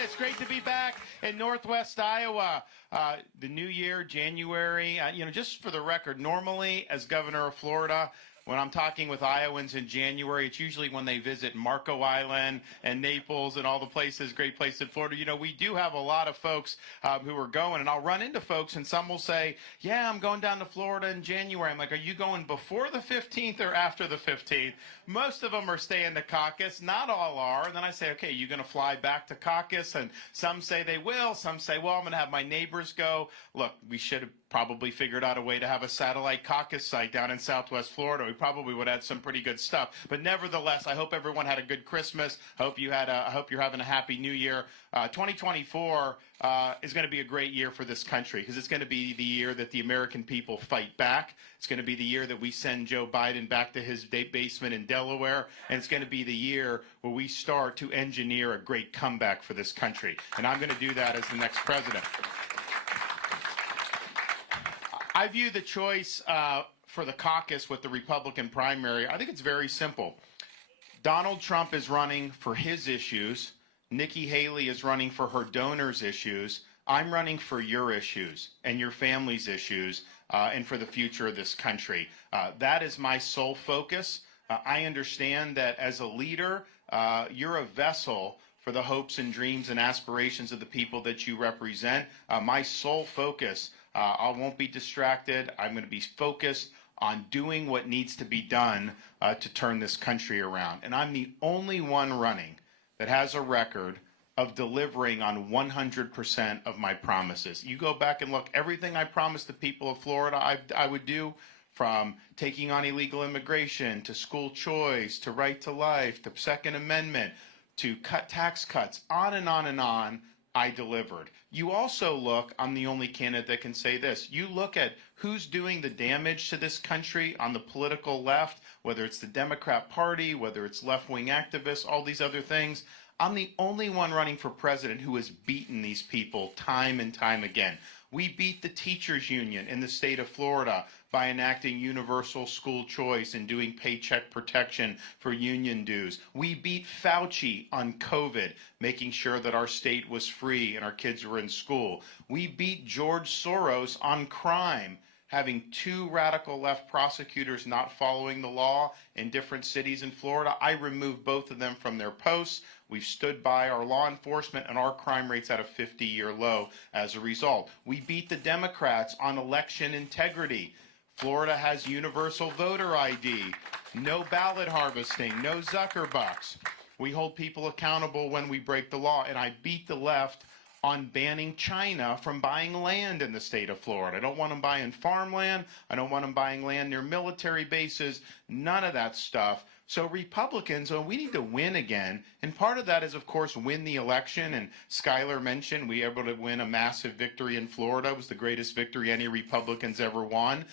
It's great to be back in Northwest Iowa. The new year, January, just for the record, normally as governor of Florida, when I'm talking with Iowans in January, it's usually when they visit Marco Island and Naples and all the places, great places in Florida. You know, we do have a lot of folks who are going, and I'll run into folks, and some will say, yeah, I'm going down to Florida in January. I'm like, are you going before the 15th or after the 15th? Most of them are staying to caucus. Not all are. And then I say, okay, you going to fly back to caucus? And some say they will. Some say, well, I'm going to have my neighbors go. Look, we should have probably figured out a way to have a satellite caucus site down in Southwest Florida. We probably would add some pretty good stuff. But nevertheless, I hope everyone had a good Christmas. I hope you're having a happy New Year. 2024 is going to be a great year for this country because it's going to be the year that the American people fight back. It's going to be the year that we send Joe Biden back to his basement in Delaware. And it's going to be the year where we start to engineer a great comeback for this country. And I'm going to do that as the next president. I view the choice for the caucus with the Republican primary, I think it's very simple. Donald Trump is running for his issues. Nikki Haley is running for her donors' issues. I'm running for your issues and your family's issues and for the future of this country. That is my sole focus. I understand that as a leader, you're a vessel for the hopes and dreams and aspirations of the people that you represent. My sole focus, I won't be distracted. I'm going to be focused on doing what needs to be done to turn this country around. And I'm the only one running that has a record of delivering on 100% of my promises. You go back and look, everything I promised the people of Florida I would do, from taking on illegal immigration, to school choice, to right to life, to Second Amendment, to cut tax cuts, on and on and on, I delivered. You also look, I'm the only candidate that can say this, you look at who's doing the damage to this country on the political left, whether it's the Democrat Party, whether it's left-wing activists, all these other things. I'm the only one running for president who has beaten these people time and time again. We beat the teachers union in the state of Florida by enacting universal school choice and doing paycheck protection for union dues. We beat Fauci on COVID, making sure that our state was free and our kids were in school. We beat George Soros on crime, having 2 radical left prosecutors not following the law in different cities in Florida. I removed both of them from their posts. We've stood by our law enforcement, and our crime rate's at a 50-year low as a result. We beat the Democrats on election integrity. Florida has universal voter ID, no ballot harvesting, no Zuckerbucks. We hold people accountable when we break the law, and I beat the left on banning China from buying land in the state of Florida. I don't want them buying farmland. I don't want them buying land near military bases, none of that stuff. So Republicans, we need to win again. And part of that is, of course, win the election. And Skyler mentioned we were able to win a massive victory in Florida. It was the greatest victory any Republicans ever won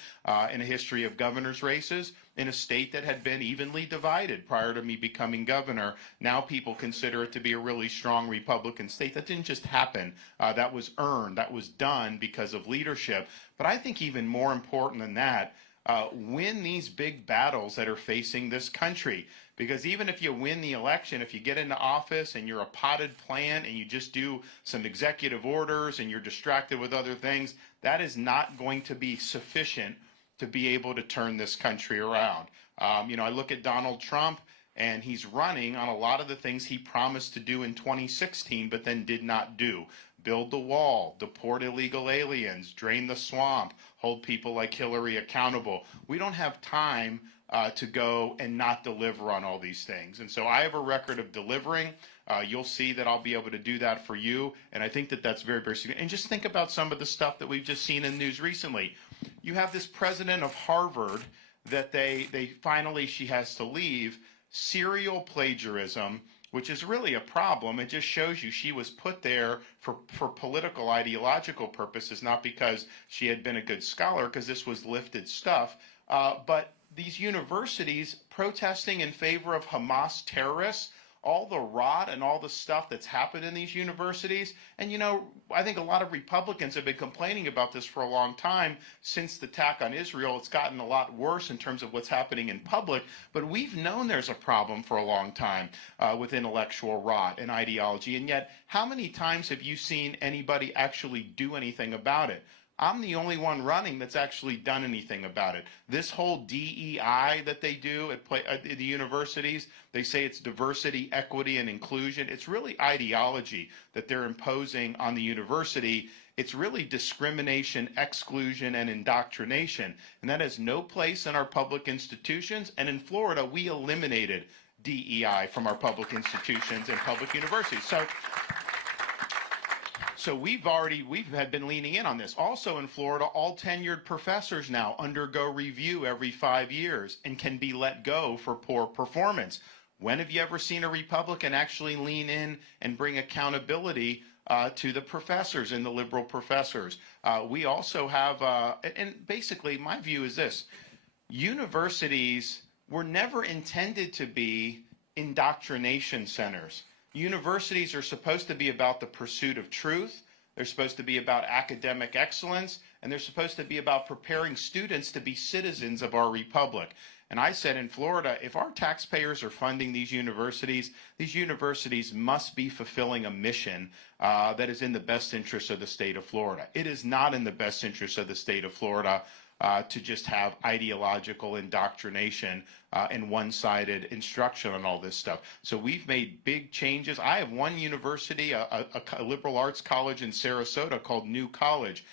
in a history of governor's races in a state that had been evenly divided prior to me becoming governor. Now people consider it to be a really strong Republican state. That didn't just happen. That was earned. That was done because of leadership. But I think even more important than that, win these big battles that are facing this country. Because even if you win the election, if you get into office and you're a potted plant and you just do some executive orders and you're distracted with other things, that is not going to be sufficient to be able to turn this country around. I look at Donald Trump, and he's running on a lot of the things he promised to do in 2016 but then did not do. Build the wall, deport illegal aliens, drain the swamp, hold people like Hillary accountable. We don't have time to go and not deliver on all these things. And so I have a record of delivering. You'll see that I'll be able to do that for you. And I think that that's very, very significant. And just think about some of the stuff that we've just seen in the news recently. You have this president of Harvard that she has to leave, serial plagiarism, which is really a problem. It just shows you she was put there for political, ideological purposes, not because she had been a good scholar, because this was lifted stuff. But these universities protesting in favor of Hamas terrorists all the rot and all the stuff that's happened in these universities. And, I think a lot of Republicans have been complaining about this for a long time. Since the attack on Israel, it's gotten a lot worse in terms of what's happening in public. But we've known there's a problem for a long time with intellectual rot and ideology. And yet, how many times have you seen anybody actually do anything about it? I'm the only one running that's actually done anything about it. This whole DEI that they do at the universities, they say it's diversity, equity, and inclusion. It's really ideology that they're imposing on the university. It's really discrimination, exclusion, and indoctrination. And that has no place in our public institutions. And in Florida, we eliminated DEI from our public institutions and public universities. So we've been leaning in on this. Also in Florida, all tenured professors now undergo review every 5 years and can be let go for poor performance. When have you ever seen a Republican actually lean in and bring accountability to the professors and the liberal professors? We also have, and basically my view is this: universities were never intended to be indoctrination centers. Universities are supposed to be about the pursuit of truth. They're supposed to be about academic excellence, and they're supposed to be about preparing students to be citizens of our republic. And I said in Florida, if our taxpayers are funding these universities must be fulfilling a mission that is in the best interest of the state of Florida. It is not in the best interest of the state of Florida to just have ideological indoctrination and one-sided instruction on all this stuff. So we've made big changes. I have one university, a liberal arts college in Sarasota called New College.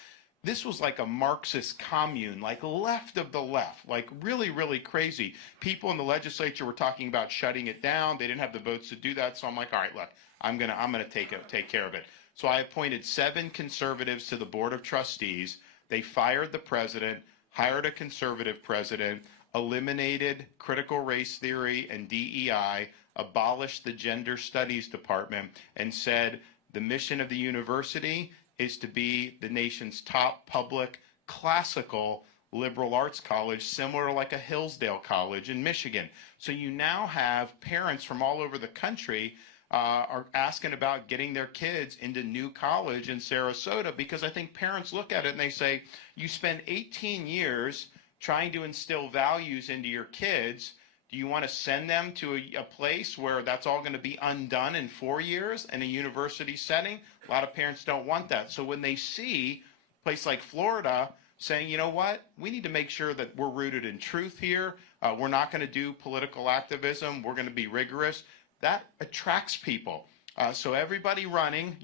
This was like a Marxist commune, like left of the left, like really, really crazy. People in the legislature were talking about shutting it down. They didn't have the votes to do that. So I'm like, all right, look, I'm gonna take care of it. So I appointed 7 conservatives to the board of trustees. They fired the president, hired a conservative president, eliminated critical race theory and DEI, abolished the gender studies department, and said the mission of the university is to be the nation's top public classical liberal arts college, similar to like a Hillsdale College in Michigan. So you now have parents from all over the country are asking about getting their kids into New College in Sarasota, because I think parents look at it and they say, you spend 18 years trying to instill values into your kids. Do you want to send them to a place where that's all going to be undone in 4 years in a university setting? A lot of parents don't want that. So when they see a place like Florida saying, you know what, we need to make sure that we're rooted in truth here. We're not going to do political activism. We're going to be rigorous. That attracts people. So everybody running,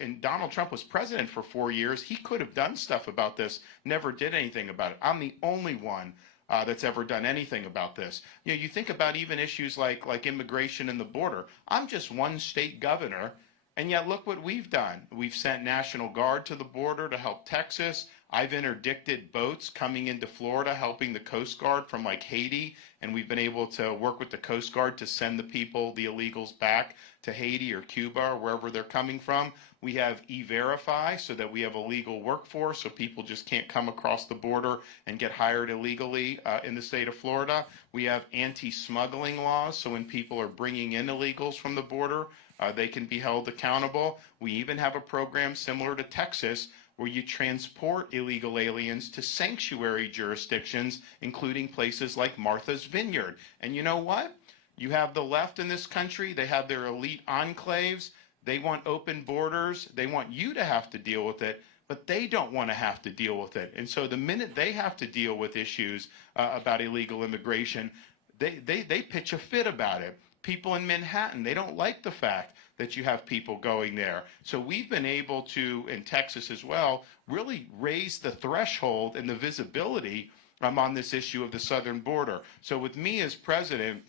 and Donald Trump was president for 4 years. He could have done stuff about this, never did anything about it. I'm the only one that's ever done anything about this. You think about even issues like immigration and the border. I'm just one state governor, and yet look what we've done. We've sent National Guard to the border to help Texas. I've interdicted boats coming into Florida, helping the Coast Guard from like Haiti, and we've been able to work with the Coast Guard to send the people, the illegals, back to Haiti or Cuba or wherever they're coming from. We have E-Verify so that we have a legal workforce, so people just can't come across the border and get hired illegally in the state of Florida. We have anti-smuggling laws, so when people are bringing in illegals from the border, they can be held accountable. We even have a program similar to Texas where you transport illegal aliens to sanctuary jurisdictions, including places like Martha's Vineyard. And you know what? You have the left in this country. They have their elite enclaves. They want open borders. They want you to have to deal with it, but they don't want to have to deal with it. And so the minute they have to deal with issues about illegal immigration, they pitch a fit about it. People in Manhattan, they don't like the fact that you have people going there. So we've been able to, in Texas as well, really raise the threshold and the visibility on this issue of the southern border. So with me as president,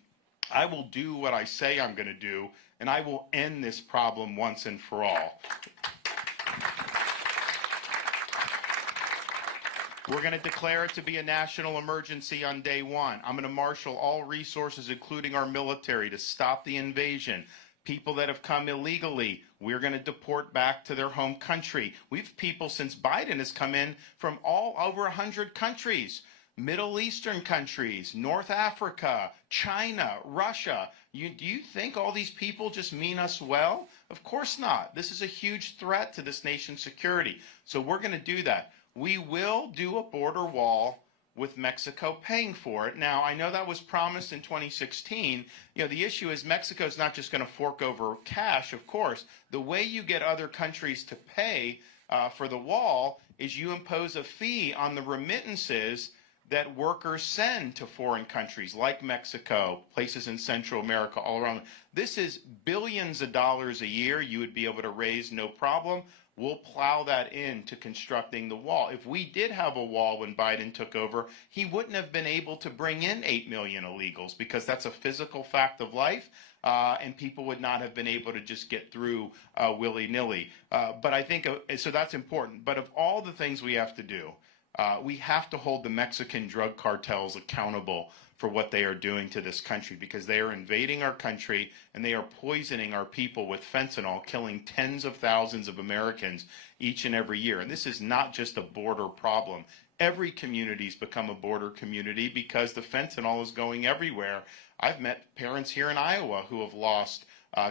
I will do what I say I'm going to do, and I will end this problem once and for all. We're going to declare it to be a national emergency on day one. I'm going to marshal all resources, including our military, to stop the invasion. People that have come illegally, we're going to deport back to their home country. We've people since Biden has come in from all over 100 countries. Middle Eastern countries, North Africa, China, Russia. Do you think all these people just mean us well? Of course not. This is a huge threat to this nation's security. So we're going to do that. We will do a border wall with Mexico paying for it. Now, I know that was promised in 2016. The issue is Mexico is not just going to fork over cash, of course. The way you get other countries to pay for the wall is you impose a fee on the remittances that workers send to foreign countries like Mexico, places in Central America, all around. This is billions of dollars a year you would be able to raise, no problem. We'll plow that into constructing the wall. If we did have a wall when Biden took over, he wouldn't have been able to bring in 8 million illegals because that's a physical fact of life, and people would not have been able to just get through willy-nilly. But I think, so that's important. But of all the things we have to do, we have to hold the Mexican drug cartels accountable for what they are doing to this country, because they are invading our country and they are poisoning our people with fentanyl, killing tens of thousands of Americans each and every year. And this is not just a border problem. Every community's become a border community because the fentanyl is going everywhere. I've met parents here in Iowa who have lost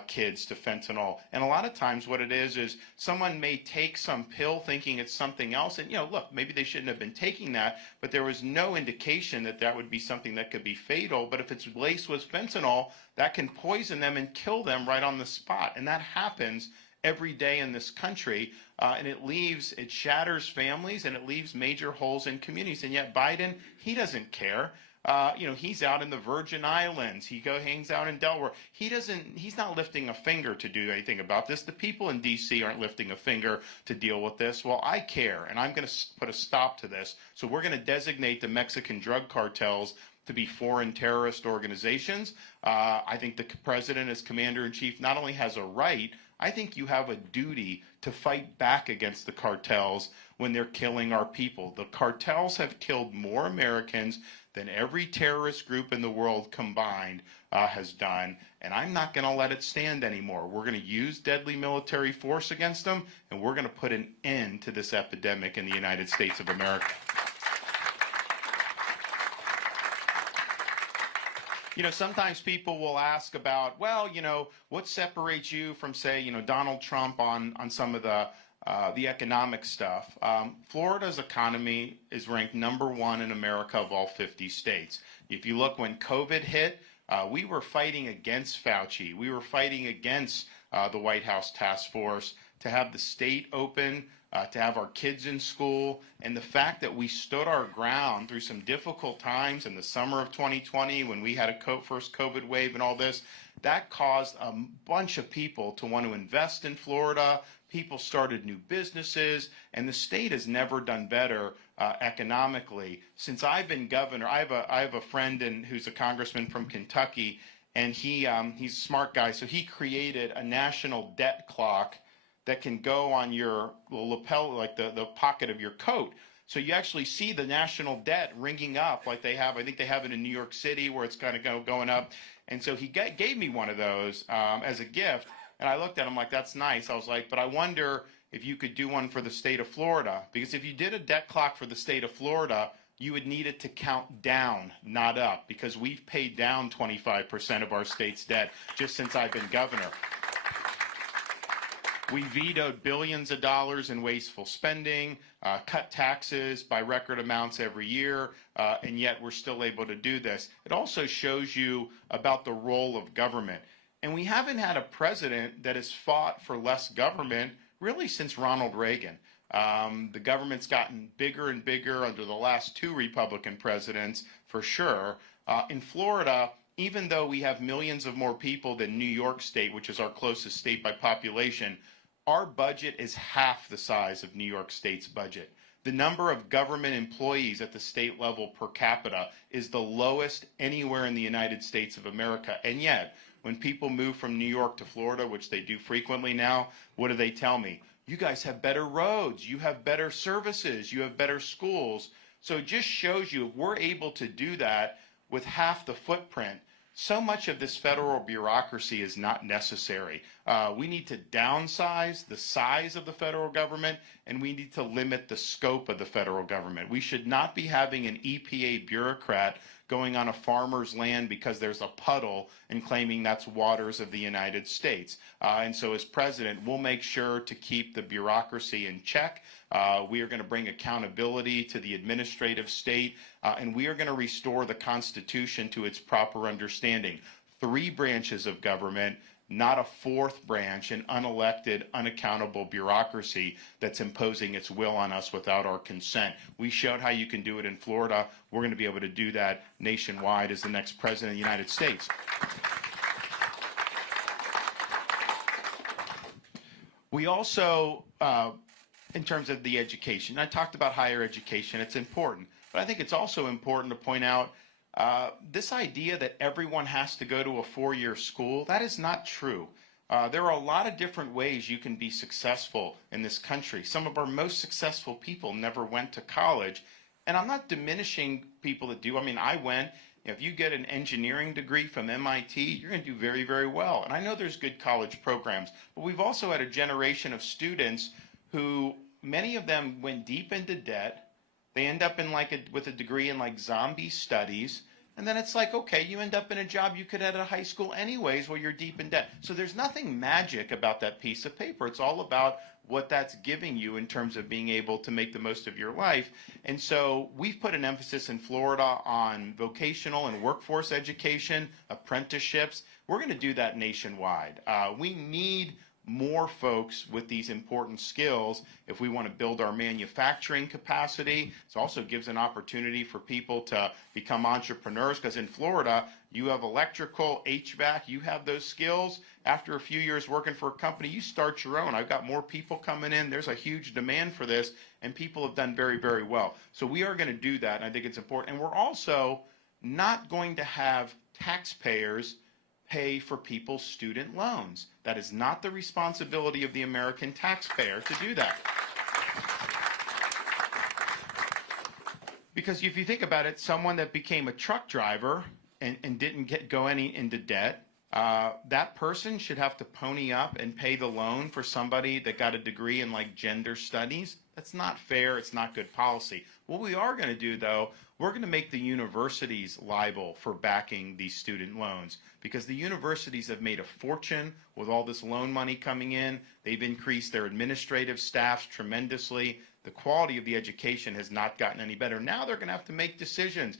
kids to fentanyl. And a lot of times what it is someone may take some pill thinking it's something else. And, look, maybe they shouldn't have been taking that, but there was no indication that that would be something that could be fatal. But if it's laced with fentanyl, that can poison them and kill them right on the spot. And that happens every day in this country. And it shatters families and it leaves major holes in communities. And yet Biden, he doesn't care. He's out in the Virgin Islands. He hangs out in Delaware. He's not lifting a finger to do anything about this. The people in D.C. aren't lifting a finger to deal with this. Well, I care, and I'm going to put a stop to this. So we're going to designate the Mexican drug cartels to be foreign terrorist organizations. I think the president, as commander-in-chief, not only has a right, I think you have a duty to fight back against the cartels when they're killing our people. The cartels have killed more Americans than every terrorist group in the world combined has done, and I'm not going to let it stand anymore. We're going to use deadly military force against them, and we're going to put an end to this epidemic in the United States of America. Sometimes people will ask about, well, what separates you from, say, Donald Trump on some of the economic stuff. Florida's economy is ranked #1 in America of all 50 states. If you look when COVID hit, we were fighting against Fauci. We were fighting against the White House task force to have the state open, to have our kids in school. And the fact that we stood our ground through some difficult times in the summer of 2020 when we had a first COVID wave and all this, that caused a bunch of people to want to invest in Florida. People started new businesses, and the state has never done better economically. Since I've been governor, I have a friend who's a congressman from Kentucky, and he's a smart guy, so he created a national debt clock that can go on your lapel, like the pocket of your coat. So you actually see the national debt ringing up like they have. I think they have it in New York City where it's kind of going up. And so he gave me one of those as a gift. And I looked at him like, that's nice. I was like, but I wonder if you could do one for the state of Florida. Because if you did a debt clock for the state of Florida, you would need it to count down, not up. Because we've paid down 25% of our state's debt just since I've been governor. We vetoed billions of dollars in wasteful spending, cut taxes by record amounts every year, and yet we're still able to do this. It also shows you about the role of government. And we haven't had a president that has fought for less government really since Ronald Reagan. The government's gotten bigger and bigger under the last 2 Republican presidents, for sure. In Florida, even though we have millions of more people than New York State, which is our closest state by population, our budget is half the size of New York State's budget. The number of government employees at the state level per capita is the lowest anywhere in the United States of America. And yet, when people move from New York to Florida, which they do frequently now, what do they tell me? You guys have better roads, you have better services, you have better schools. So it just shows you if we're able to do that with half the footprint, so much of this federal bureaucracy is not necessary. We need to downsize the size of the federal government, and we need to limit the scope of the federal government. We should not be having an EPA bureaucrat going on a farmer's land because there's a puddle and claiming that's waters of the United States. And so as president, we'll make sure to keep the bureaucracy in check. We are going to bring accountability to the administrative state, and we are going to restore the Constitution to its proper understanding. 3 branches of government, not a 4th branch, an unelected, unaccountable bureaucracy that's imposing its will on us without our consent. We showed how you can do it in Florida. We're going to be able to do that nationwide as the next president of the United States. We also, in terms of the education, I talked about higher education. It's important, but I think it's also important to point out this idea that everyone has to go to a 4-year school, that is not true. There are a lot of different ways you can be successful in this country. Some of our most successful people never went to college, and I'm not diminishing people that do. I mean, I went. If you get an engineering degree from MIT, you're going to do very, very well. And I know there's good college programs, but we've also had a generation of students who, many of them went deep into debt. They end up in with a degree in zombie studies, and then it's like, okay, you end up in a job you could have at a high school anyways while you're deep in debt. So there's nothing magic about that piece of paper. It's all about what that's giving you in terms of being able to make the most of your life. And so we've put an emphasis in Florida on vocational and workforce education, apprenticeships. We're going to do that nationwide. We need more folks with these important skills if we want to build our manufacturing capacity. It also gives an opportunity for people to become entrepreneurs, because in Florida, you have electrical, HVAC, you have those skills. After a few years working for a company, you start your own. I've got more people coming in. There's a huge demand for this, and people have done very, very well. So we are going to do that, and I think it's important. And we're also not going to have taxpayers pay for people's student loans. That is not the responsibility of the American taxpayer to do that. Because if you think about it, someone that became a truck driver and didn't go into debt, that person should have to pony up and pay the loan for somebody that got a degree in gender studies. That's not fair. It's not good policy. What we are going to do, though, we're going to make the universities liable for backing these student loans, because the universities have made a fortune with all this loan money coming in. They've increased their administrative staffs tremendously. The quality of the education has not gotten any better. Now they're going to have to make decisions.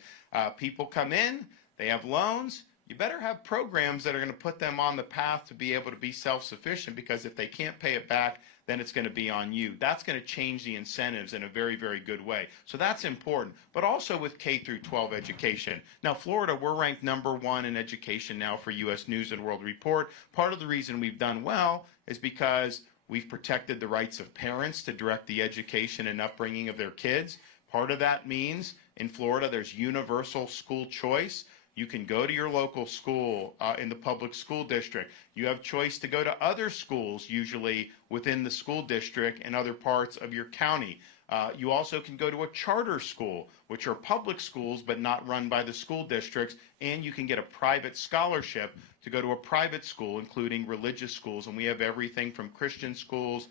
People come in, they have loans. You better have programs that are going to put them on the path to be able to be self-sufficient, because if they can't pay it back, then it's going to be on you. That's going to change the incentives in a very, very good way. So that's important, but also with K through 12 education. Now, Florida, we're ranked #1 in education now for U.S. News and World Report. Part of the reason we've done well is because we've protected the rights of parents to direct the education and upbringing of their kids. Part of that means in Florida there's universal school choice. You can go to your local school in the public school district. You have choice to go to other schools, usually within the school district and other parts of your county. You also can go to a charter school, which are public schools but not run by the school districts, and you can get a private scholarship to go to a private school, including religious schools. And we have everything from Christian schools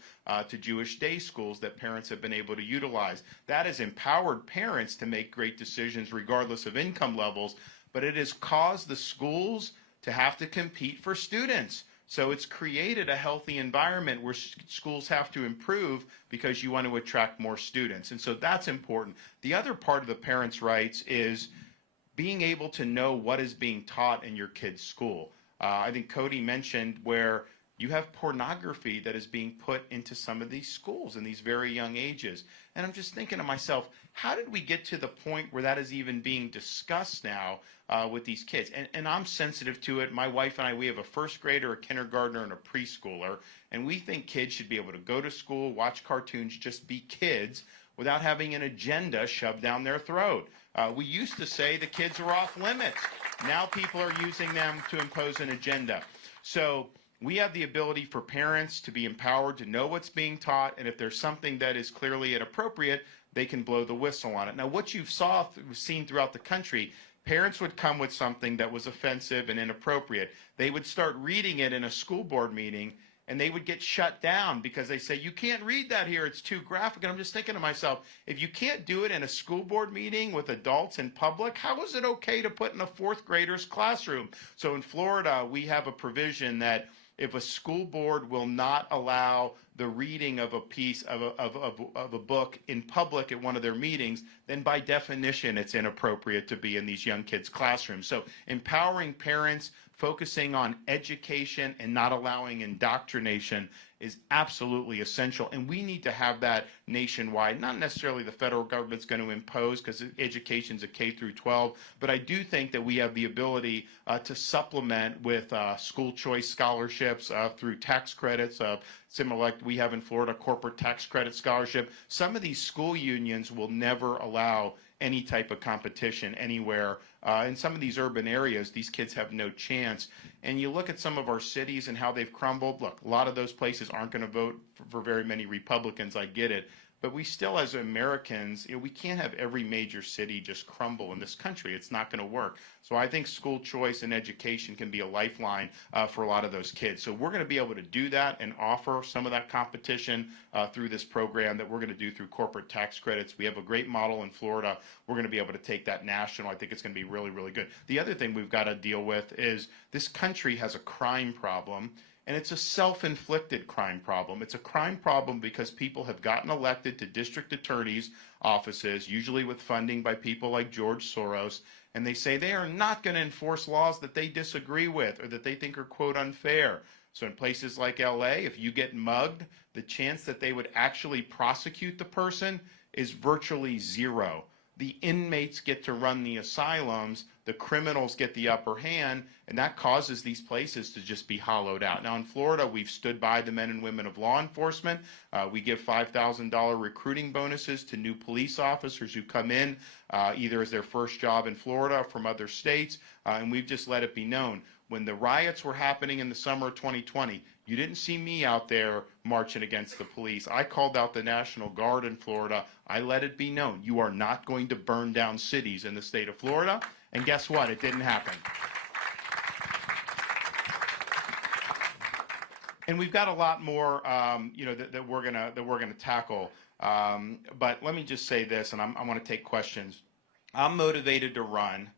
to Jewish day schools that parents have been able to utilize. That has empowered parents to make great decisions regardless of income levels, but it has caused the schools to have to compete for students. So it's created a healthy environment where schools have to improve because you want to attract more students. And so that's important. The other part of the parents' rights is being able to know what is being taught in your kid's school. I think Cody mentioned where you have pornography that is being put into some of these schools in these very young ages. And I'm just thinking to myself, how did we get to the point where that is even being discussed now with these kids? And I'm sensitive to it. My wife and I, we have a first grader, a kindergartner, and a preschooler. And we think kids should be able to go to school, watch cartoons, just be kids without having an agenda shoved down their throat. We used to say the kids are off limits. Now people are using them to impose an agenda. So we have the ability for parents to be empowered to know what's being taught, and if there's something that is clearly inappropriate, they can blow the whistle on it. Now, what you've seen throughout the country, parents would come with something that was offensive and inappropriate. They would start reading it in a school board meeting, and they would get shut down because they say, you can't read that here, it's too graphic. And I'm just thinking to myself, if you can't do it in a school board meeting with adults in public, how is it okay to put in a fourth grader's classroom? So in Florida, we have a provision that if a school board will not allow the reading of a piece of a book in public at one of their meetings, then by definition it's inappropriate to be in these young kids' classrooms. So empowering parents, focusing on education and not allowing indoctrination is absolutely essential, and we need to have that nationwide. Not necessarily the federal government's going to impose, because education's a K through 12, but I do think that we have the ability to supplement with school choice scholarships through tax credits, similar like we have in Florida, corporate tax credit scholarship. Some of these school unions will never allow any type of competition anywhere. In some of these urban areas, these kids have no chance. And you look at some of our cities and how they've crumbled. Look, a lot of those places aren't going to vote for very many Republicans. I get it. But we still, as Americans, we can't have every major city just crumble in this country. It's not going to work. So I think school choice and education can be a lifeline for a lot of those kids. So we're going to be able to do that and offer some of that competition through this program that we're going to do through corporate tax credits. We have a great model in Florida. We're going to be able to take that national. I think it's going to be really, really good. The other thing we've got to deal with is this country has a crime problem. And it's a self-inflicted crime problem. It's a crime problem because people have gotten elected to district attorneys' offices, usually with funding by people like George Soros, and they say they are not going to enforce laws that they disagree with or that they think are, quote, unfair. So in places like LA, if you get mugged, the chance that they would actually prosecute the person is virtually zero. The inmates get to run the asylums, the criminals get the upper hand, and that causes these places to just be hollowed out. Now in Florida, we've stood by the men and women of law enforcement. We give $5,000 recruiting bonuses to new police officers who come in either as their first job in Florida or from other states, and we've just let it be known. When the riots were happening in the summer of 2020, you didn't see me out there marching against the police. I called out the National Guard in Florida. I let it be known, you are not going to burn down cities in the state of Florida. And guess what? It didn't happen. And we've got a lot more, that we're gonna tackle. But let me just say this, and I want to take questions. I'm motivated to run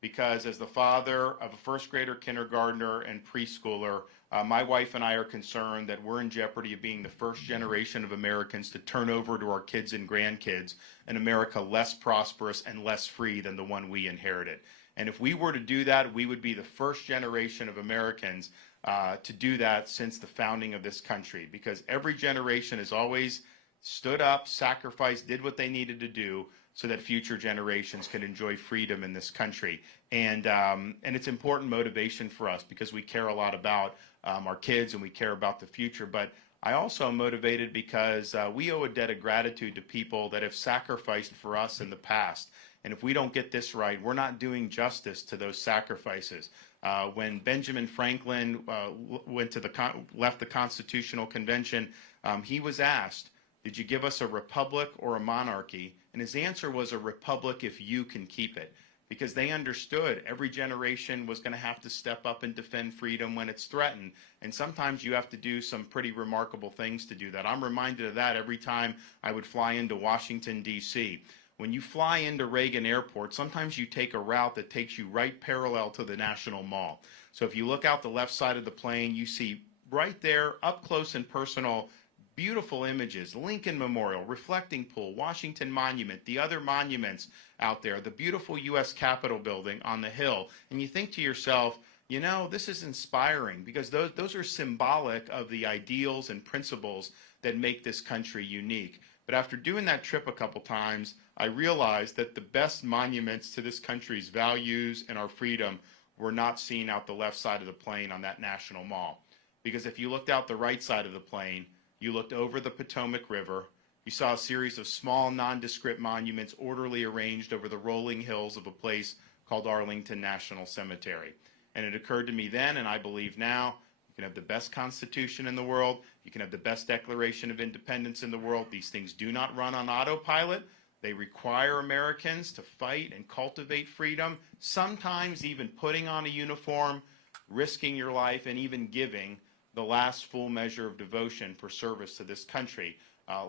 because as the father of a first grader, kindergartner, and preschooler, my wife and I are concerned that we're in jeopardy of being the first generation of Americans to turn over to our kids and grandkids an America less prosperous and less free than the one we inherited. And if we were to do that, we would be the first generation of Americans to do that since the founding of this country, because every generation has always stood up, sacrificed, did what they needed to do so that future generations can enjoy freedom in this country. And it's important motivation for us because we care a lot about our kids and we care about the future. But I also am motivated because we owe a debt of gratitude to people that have sacrificed for us in the past. And if we don't get this right, we're not doing justice to those sacrifices. When Benjamin Franklin left the Constitutional Convention, he was asked, did you give us a republic or a monarchy? And his answer was a republic if you can keep it. Because they understood every generation was going to have to step up and defend freedom when it's threatened. And sometimes you have to do some pretty remarkable things to do that. I'm reminded of that every time I would fly into Washington, D.C. When you fly into Reagan Airport, sometimes you take a route that takes you right parallel to the National Mall. So if you look out the left side of the plane, you see right there, up close and personal, beautiful images, Lincoln Memorial, Reflecting Pool, Washington Monument, the other monuments out there, the beautiful U.S. Capitol building on the hill. And you think to yourself, you know, this is inspiring because those are symbolic of the ideals and principles that make this country unique. But after doing that trip a couple times, I realized that the best monuments to this country's values and our freedom were not seen out the left side of the plane on that National Mall. Because if you looked out the right side of the plane, you looked over the Potomac River, you saw a series of small nondescript monuments orderly arranged over the rolling hills of a place called Arlington National Cemetery. And it occurred to me then, and I believe now, you can have the best Constitution in the world, you can have the best Declaration of Independence in the world. These things do not run on autopilot. They require Americans to fight and cultivate freedom, sometimes even putting on a uniform, risking your life, and even giving the last full measure of devotion for service to this country,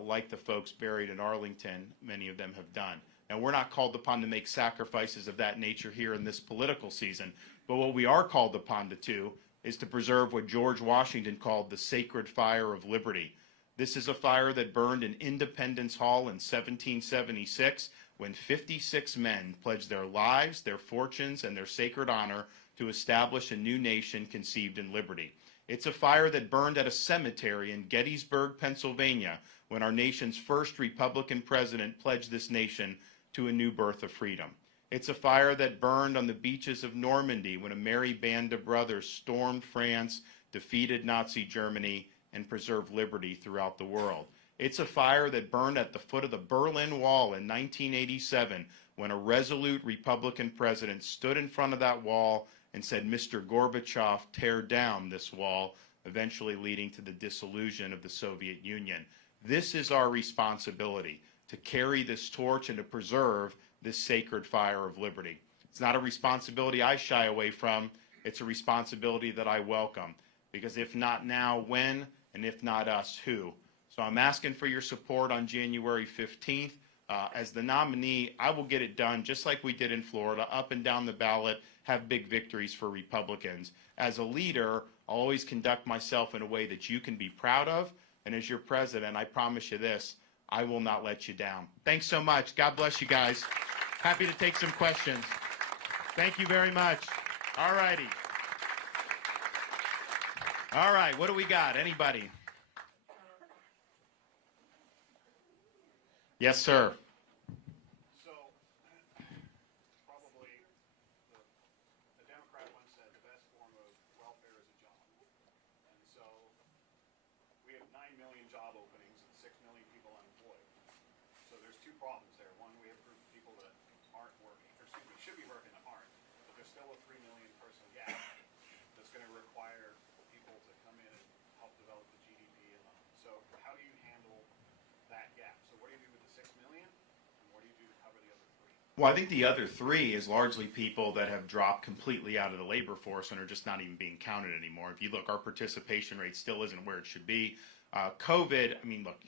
like the folks buried in Arlington, many of them have done. Now, we're not called upon to make sacrifices of that nature here in this political season, but what we are called upon to do is to preserve what George Washington called the sacred fire of liberty. This is a fire that burned in Independence Hall in 1776 when 56 men pledged their lives, their fortunes, and their sacred honor to establish a new nation conceived in liberty. It's a fire that burned at a cemetery in Gettysburg, Pennsylvania, when our nation's first Republican president pledged this nation to a new birth of freedom. It's a fire that burned on the beaches of Normandy when a merry band of brothers stormed France, defeated Nazi Germany, and preserved liberty throughout the world. It's a fire that burned at the foot of the Berlin Wall in 1987 when a resolute Republican president stood in front of that wall and said, "Mr. Gorbachev, tear down this wall," eventually leading to the dissolution of the Soviet Union. This is our responsibility, to carry this torch and to preserve this sacred fire of liberty. It's not a responsibility I shy away from. It's a responsibility that I welcome, because if not now, when? And if not us, who? So I'm asking for your support on January 15th. As the nominee, I will get it done just like we did in Florida, up and down the ballot, have big victories for Republicans. As a leader, I'll always conduct myself in a way that you can be proud of. And as your president, I promise you this, I will not let you down. Thanks so much. God bless you guys. Happy to take some questions. Thank you very much. All righty. All right, what do we got? Anybody? Yes, sir. So, probably the Democrat once said the best form of welfare is a job. And so, we have 9 million job openings and 6 million people unemployed. So there's two problems there. One, we have a group of people that aren't working, or excuse me, should be working that aren't, but there's still a 3 million person gap that's going to require people to come in and help develop the GDP. So how do you handle that gap? So what do you do with the 6 million, and what do you do to cover the other 3? Well, I think the other 3 is largely people that have dropped completely out of the labor force and are just not even being counted anymore. If you look, our participation rate still isn't where it should be. COVID, I mean, look,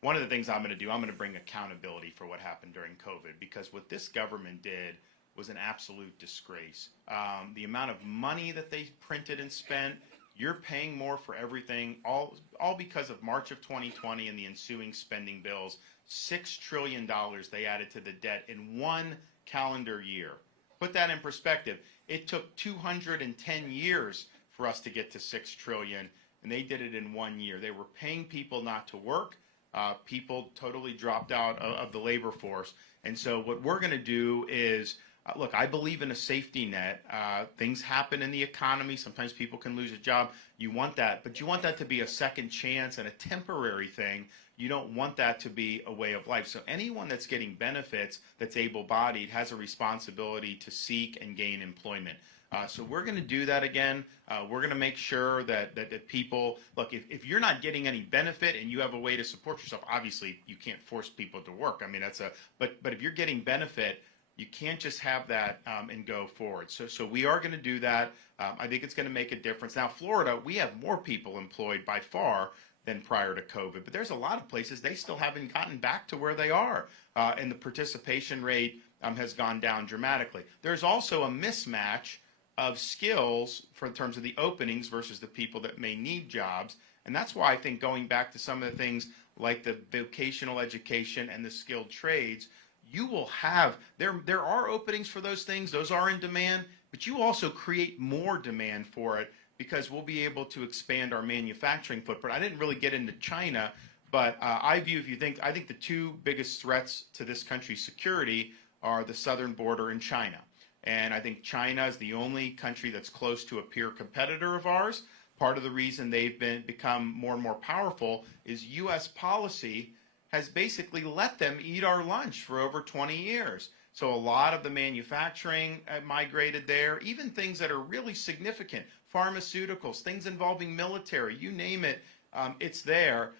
one of the things I'm going to do, I'm going to bring accountability for what happened during COVID, because what this government did was an absolute disgrace. The amount of money that they printed and spent, you're paying more for everything, all because of March of 2020 and the ensuing spending bills. $6 trillion they added to the debt in one calendar year. Put that in perspective. It took 210 years for us to get to $6 trillion, and they did it in 1 year. They were paying people not to work. People totally dropped out of the labor force. And so what we're going to do is, look, I believe in a safety net. Things happen in the economy. Sometimes people can lose a job. You want that, but you want that to be a second chance and a temporary thing. You don't want that to be a way of life. So anyone that's getting benefits that's able-bodied has a responsibility to seek and gain employment. So we're going to do that again. We're going to make sure that people, look, if you're not getting any benefit and you have a way to support yourself, obviously you can't force people to work. I mean, but if you're getting benefit, you can't just have that and go forward. So we are going to do that. I think it's going to make a difference. Now, Florida, we have more people employed by far than prior to COVID, but there's a lot of places they still haven't gotten back to where they are, and the participation rate has gone down dramatically. There's also a mismatch of skills in terms of the openings versus the people that may need jobs, and that's why I think going back to some of the things like the vocational education and the skilled trades, you will have, there are openings for those things, those are in demand, but you also create more demand for it because we'll be able to expand our manufacturing footprint. I didn't really get into China, but I think the 2 biggest threats to this country's security are the southern border and China. And I think China is the only country that's close to a peer competitor of ours. Part of the reason they've become more and more powerful is U.S. policy has basically let them eat our lunch for over 20 years. So a lot of the manufacturing migrated there, even things that are really significant, pharmaceuticals, things involving military, you name it, It's there.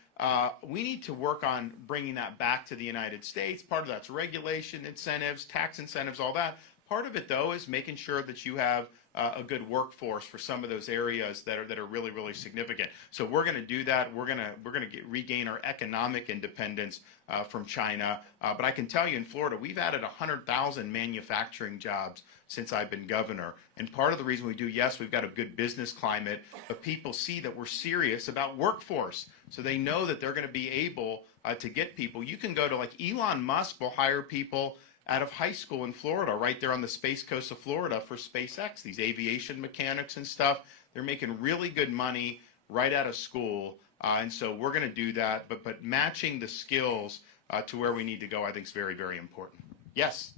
We need to work on bringing that back to the United States. Part of that's regulation, incentives, tax incentives, all that. Part of it, though, is making sure that you have a good workforce for some of those areas that are really, really significant. So we're going to do that. We're going to regain our economic independence from China. But I can tell you, in Florida, we've added 100,000 manufacturing jobs since I've been governor. And part of the reason we do, yes, we've got a good business climate, but people see that we're serious about workforce. So they know that they're going to be able to get people. You can go to, like, Elon Musk will hire people out of high school in Florida, right there on the Space Coast of Florida for SpaceX, these aviation mechanics and stuff. They're making really good money right out of school. And so we're going to do that. But matching the skills to where we need to go, I think, is very, very important. Yes?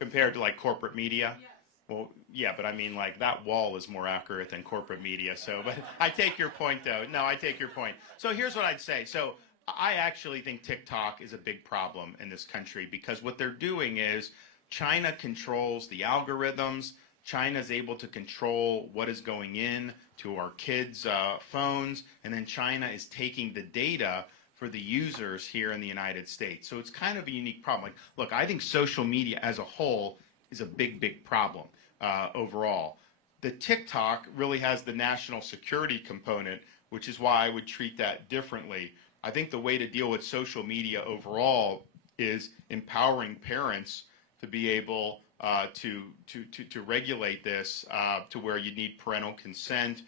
Compared to, like, corporate media? Yes. Well, yeah, but I mean, like, that wall is more accurate than corporate media. So, but I take your point, though. No, I take your point. So here's what I'd say. So I actually think TikTok is a big problem in this country because what they're doing is China controls the algorithms. China's able to control what is going in to our kids' phones, and then China is taking the data for the users here in the United States. So it's kind of a unique problem. Like, look, I think social media as a whole is a big, big problem overall. The TikTok really has the national security component, which is why I would treat that differently. I think the way to deal with social media overall is empowering parents to be able to regulate this to where you need parental consent.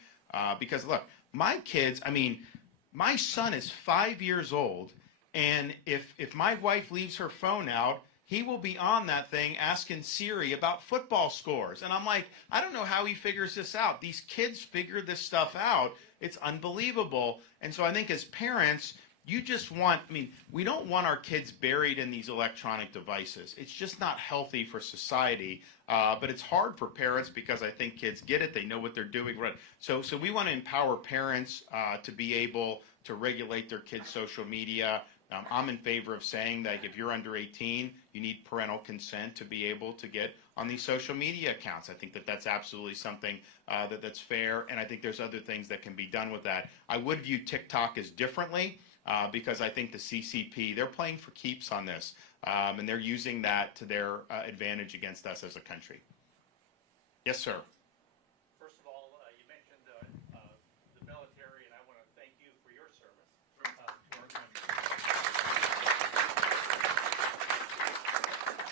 Because look, my kids, I mean, my son is 5 years old, and if my wife leaves her phone out, he will be on that thing asking Siri about football scores. And I'm like, I don't know how he figures this out. These kids figure this stuff out. It's unbelievable. And so I think as parents, you just want, I mean, we don't want our kids buried in these electronic devices. It's just not healthy for society. But it's hard for parents because I think kids get it. They know what they're doing. Right. So we want to empower parents to be able to regulate their kids' social media. I'm in favor of saying that if you're under 18, you need parental consent to be able to get on these social media accounts. I think that that's absolutely something that's fair, and I think there's other things that can be done with that. I would view TikTok as differently because I think the CCP, they're playing for keeps on this, and they're using that to their advantage against us as a country. Yes, sir. First of all, you mentioned the military, and I want to thank you for your service to our country.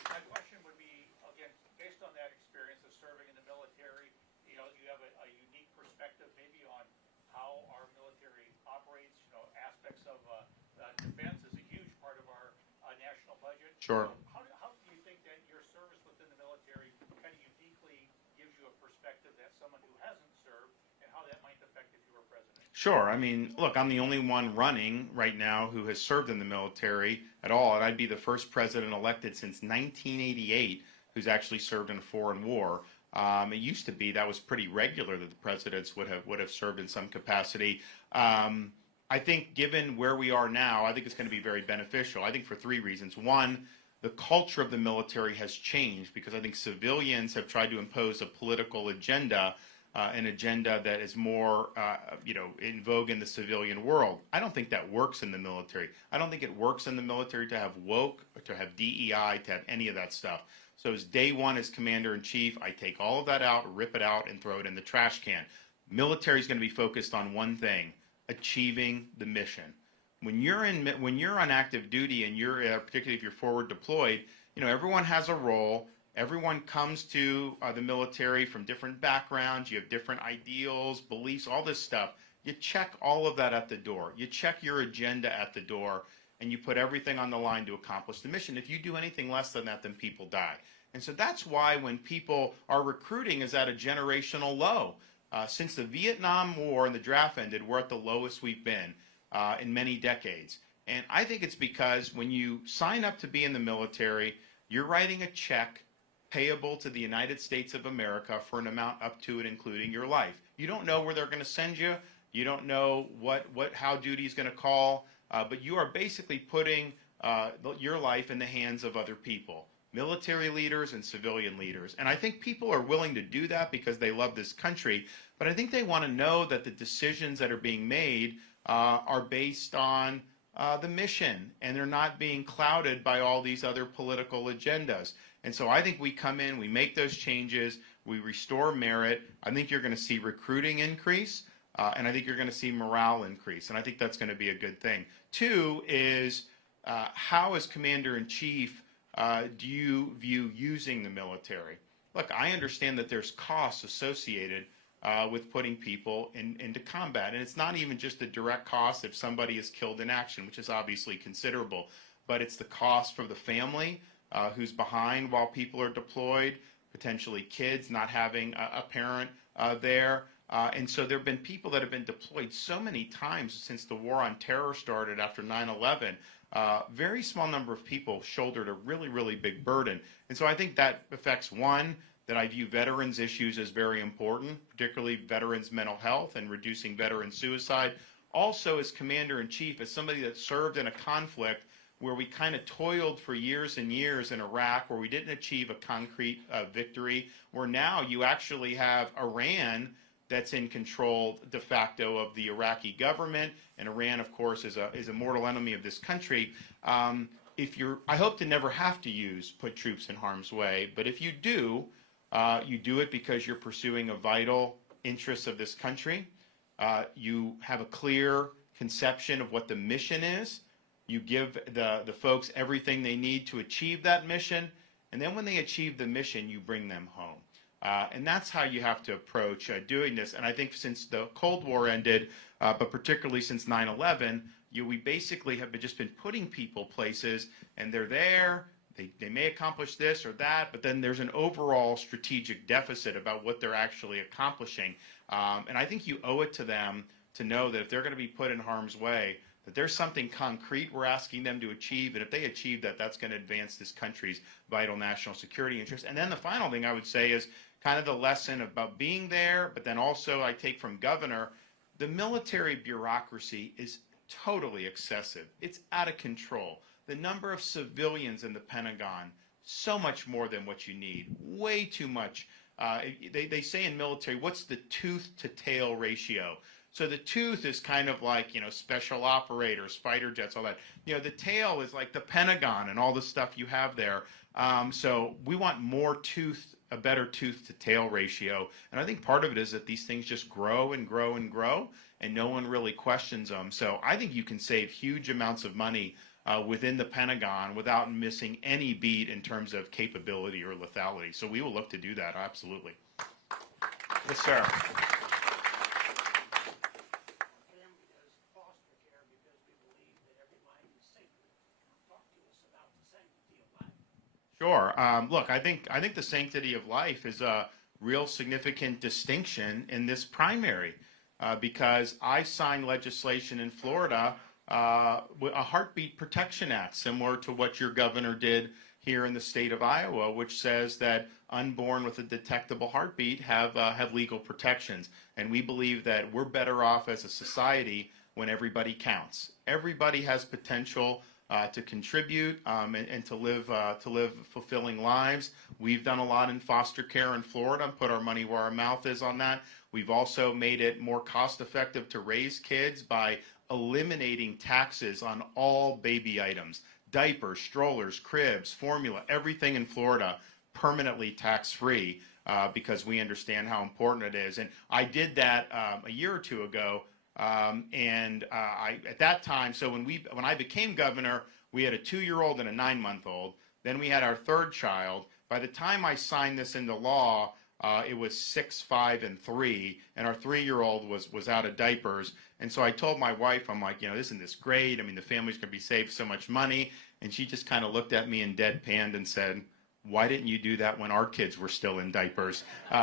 My question would be, again, based on that experience of serving in the military, you know, you have a unique perspective maybe on how our military operates. You know, aspects of defense is a huge part of our national budget. Sure. How do you think that your service within the military kind of uniquely gives you a perspective that someone who hasn't served, and how that might affect if you were president? Sure. I mean, look, I'm the only one running right now who has served in the military at all, and I'd be the first president elected since 1988 who's actually served in a foreign war. It used to be that was pretty regular that the presidents would have served in some capacity. I think given where we are now, I think it's going to be very beneficial. I think for three reasons. One, the culture of the military has changed because I think civilians have tried to impose a political agenda, an agenda that is more, in vogue in the civilian world. I don't think that works in the military. I don't think it works in the military to have woke, or to have DEI, to have any of that stuff. So as day one as commander-in-chief, I take all of that out, rip it out, and throw it in the trash can. Military is going to be focused on one thing: achieving the mission. When you're on active duty, and you're particularly if you're forward deployed, you know, everyone has a role. Everyone comes to the military from different backgrounds. You have different ideals, beliefs, all this stuff. You check all of that at the door. You check your agenda at the door, and you put everything on the line to accomplish the mission. If you do anything less than that, then people die. And so that's why when people are recruiting is at a generational low. Since the Vietnam War and the draft ended, we're at the lowest we've been in many decades. And I think it's because when you sign up to be in the military, you're writing a check payable to the United States of America for an amount up to and including your life. You don't know where they're going to send you. You don't know how duty is going to call, but you are basically putting your life in the hands of other people, military leaders and civilian leaders. And I think people are willing to do that because they love this country, but I think they want to know that the decisions that are being made are based on the mission, and they're not being clouded by all these other political agendas. And so I think we come in, we make those changes, we restore merit. I think you're going to see recruiting increase, and I think you're going to see morale increase, and I think that's going to be a good thing. Two is, how as Commander-in-Chief do you view using the military? Look, I understand that there's costs associated with putting people into combat, and it's not even just the direct cost if somebody is killed in action, which is obviously considerable, but it's the cost for the family who's behind while people are deployed, potentially kids not having a parent there. And so there have been people that have been deployed so many times since the war on terror started after 9/11. Very small number of people shouldered a really, really big burden. And so I think that affects, one, that I view veterans issues as very important, particularly veterans' mental health and reducing veteran suicide. Also, as Commander-in-Chief, as somebody that served in a conflict where we kind of toiled for years and years in Iraq, where we didn't achieve a concrete victory, where now you actually have Iran that's in control de facto of the Iraqi government, and Iran, of course, is a mortal enemy of this country. I hope to never have to put troops in harm's way, but if you do it because you're pursuing a vital interest of this country. You have a clear conception of what the mission is. You give the folks everything they need to achieve that mission, and then when they achieve the mission, you bring them home. And that's how you have to approach doing this. And I think since the Cold War ended, but particularly since 9/11, we basically have just been putting people places, and they're there. They may accomplish this or that, but then there's an overall strategic deficit about what they're actually accomplishing. And I think you owe it to them to know that if they're going to be put in harm's way, that there's something concrete we're asking them to achieve, and if they achieve that, that's going to advance this country's vital national security interests. And then the final thing I would say is kind of the lesson about being there, but then also I take from Governor, the military bureaucracy is totally excessive. It's out of control. The number of civilians in the Pentagon, so much more than what you need, way too much. They say in military, what's the tooth to tail ratio? So the tooth is kind of like, special operators, fighter jets, all that. The tail is like the Pentagon and all the stuff you have there. So we want more a better tooth to tail ratio. And I think part of it is that these things just grow and grow and grow, and no one really questions them. So I think you can save huge amounts of money within the Pentagon without missing any beat in terms of capability or lethality. So we will look to do that, absolutely. Yes, sir. Sure. Look, I think the sanctity of life is a real significant distinction in this primary because I signed legislation in Florida, a Heartbeat Protection Act, similar to what your governor did here in the state of Iowa, which says that unborn with a detectable heartbeat have legal protections. And we believe that we're better off as a society when everybody counts. Everybody has potential to contribute and to live fulfilling lives. We've done a lot in foster care in Florida and put our money where our mouth is on that. We've also made it more cost effective to raise kids by eliminating taxes on all baby items, diapers, strollers, cribs, formula, everything in Florida permanently tax-free because we understand how important it is. And I did that a year or two ago. At that time, so when I became governor, we had a 2-year-old and a 9-month-old. Then we had our third child. By the time I signed this into law, it was 6, 5, and 3, and our 3-year-old was out of diapers. And so I told my wife, I'm like, isn't this great? I mean, the family's going to be saved so much money. And she just kind of looked at me and deadpanned and said, why didn't you do that when our kids were still in diapers?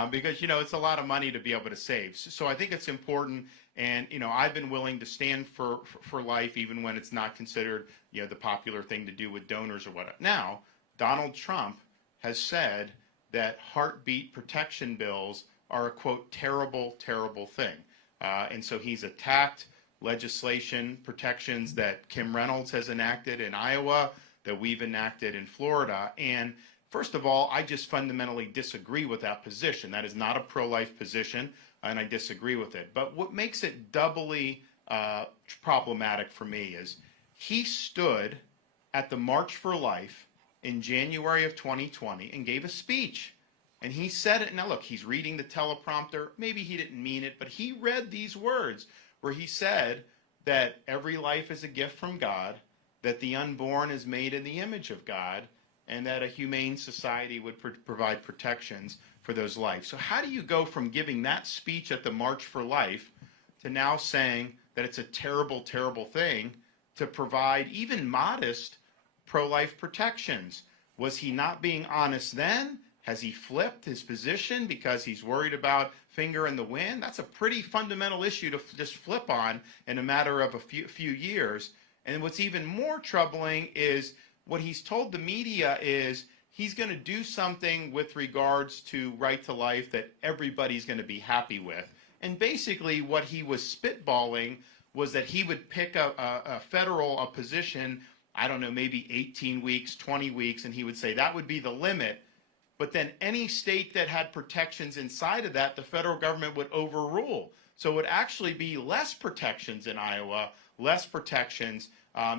Because, it's a lot of money to be able to save. So I think it's important. And, I've been willing to stand for life even when it's not considered, the popular thing to do with donors or whatnot. Now, Donald Trump has said that heartbeat protection bills are a, quote, terrible, terrible thing. And so he's attacked legislation protections that Kim Reynolds has enacted in Iowa, that we've enacted in Florida. And first of all, I just fundamentally disagree with that position. That is not a pro-life position, and I disagree with it. But what makes it doubly problematic for me is he stood at the March for Life in January of 2020 and gave a speech. And he said it. Now, look, he's reading the teleprompter. Maybe he didn't mean it, but he read these words where he said that every life is a gift from God, that the unborn is made in the image of God, and that a humane society would provide protections for those lives. So how do you go from giving that speech at the March for Life to now saying that it's a terrible, terrible thing to provide even modest pro-life protections? Was he not being honest then? Has he flipped his position because he's worried about finger in the wind? That's a pretty fundamental issue to just flip on in a matter of a few years. And what's even more troubling is what he's told the media is he's going to do something with regards to right to life that everybody's going to be happy with. And basically what he was spitballing was that he would pick a federal position, I don't know, maybe 18 weeks, 20 weeks, and he would say that would be the limit. But then any state that had protections inside of that, the federal government would overrule. So it would actually be less protections in Iowa, less protections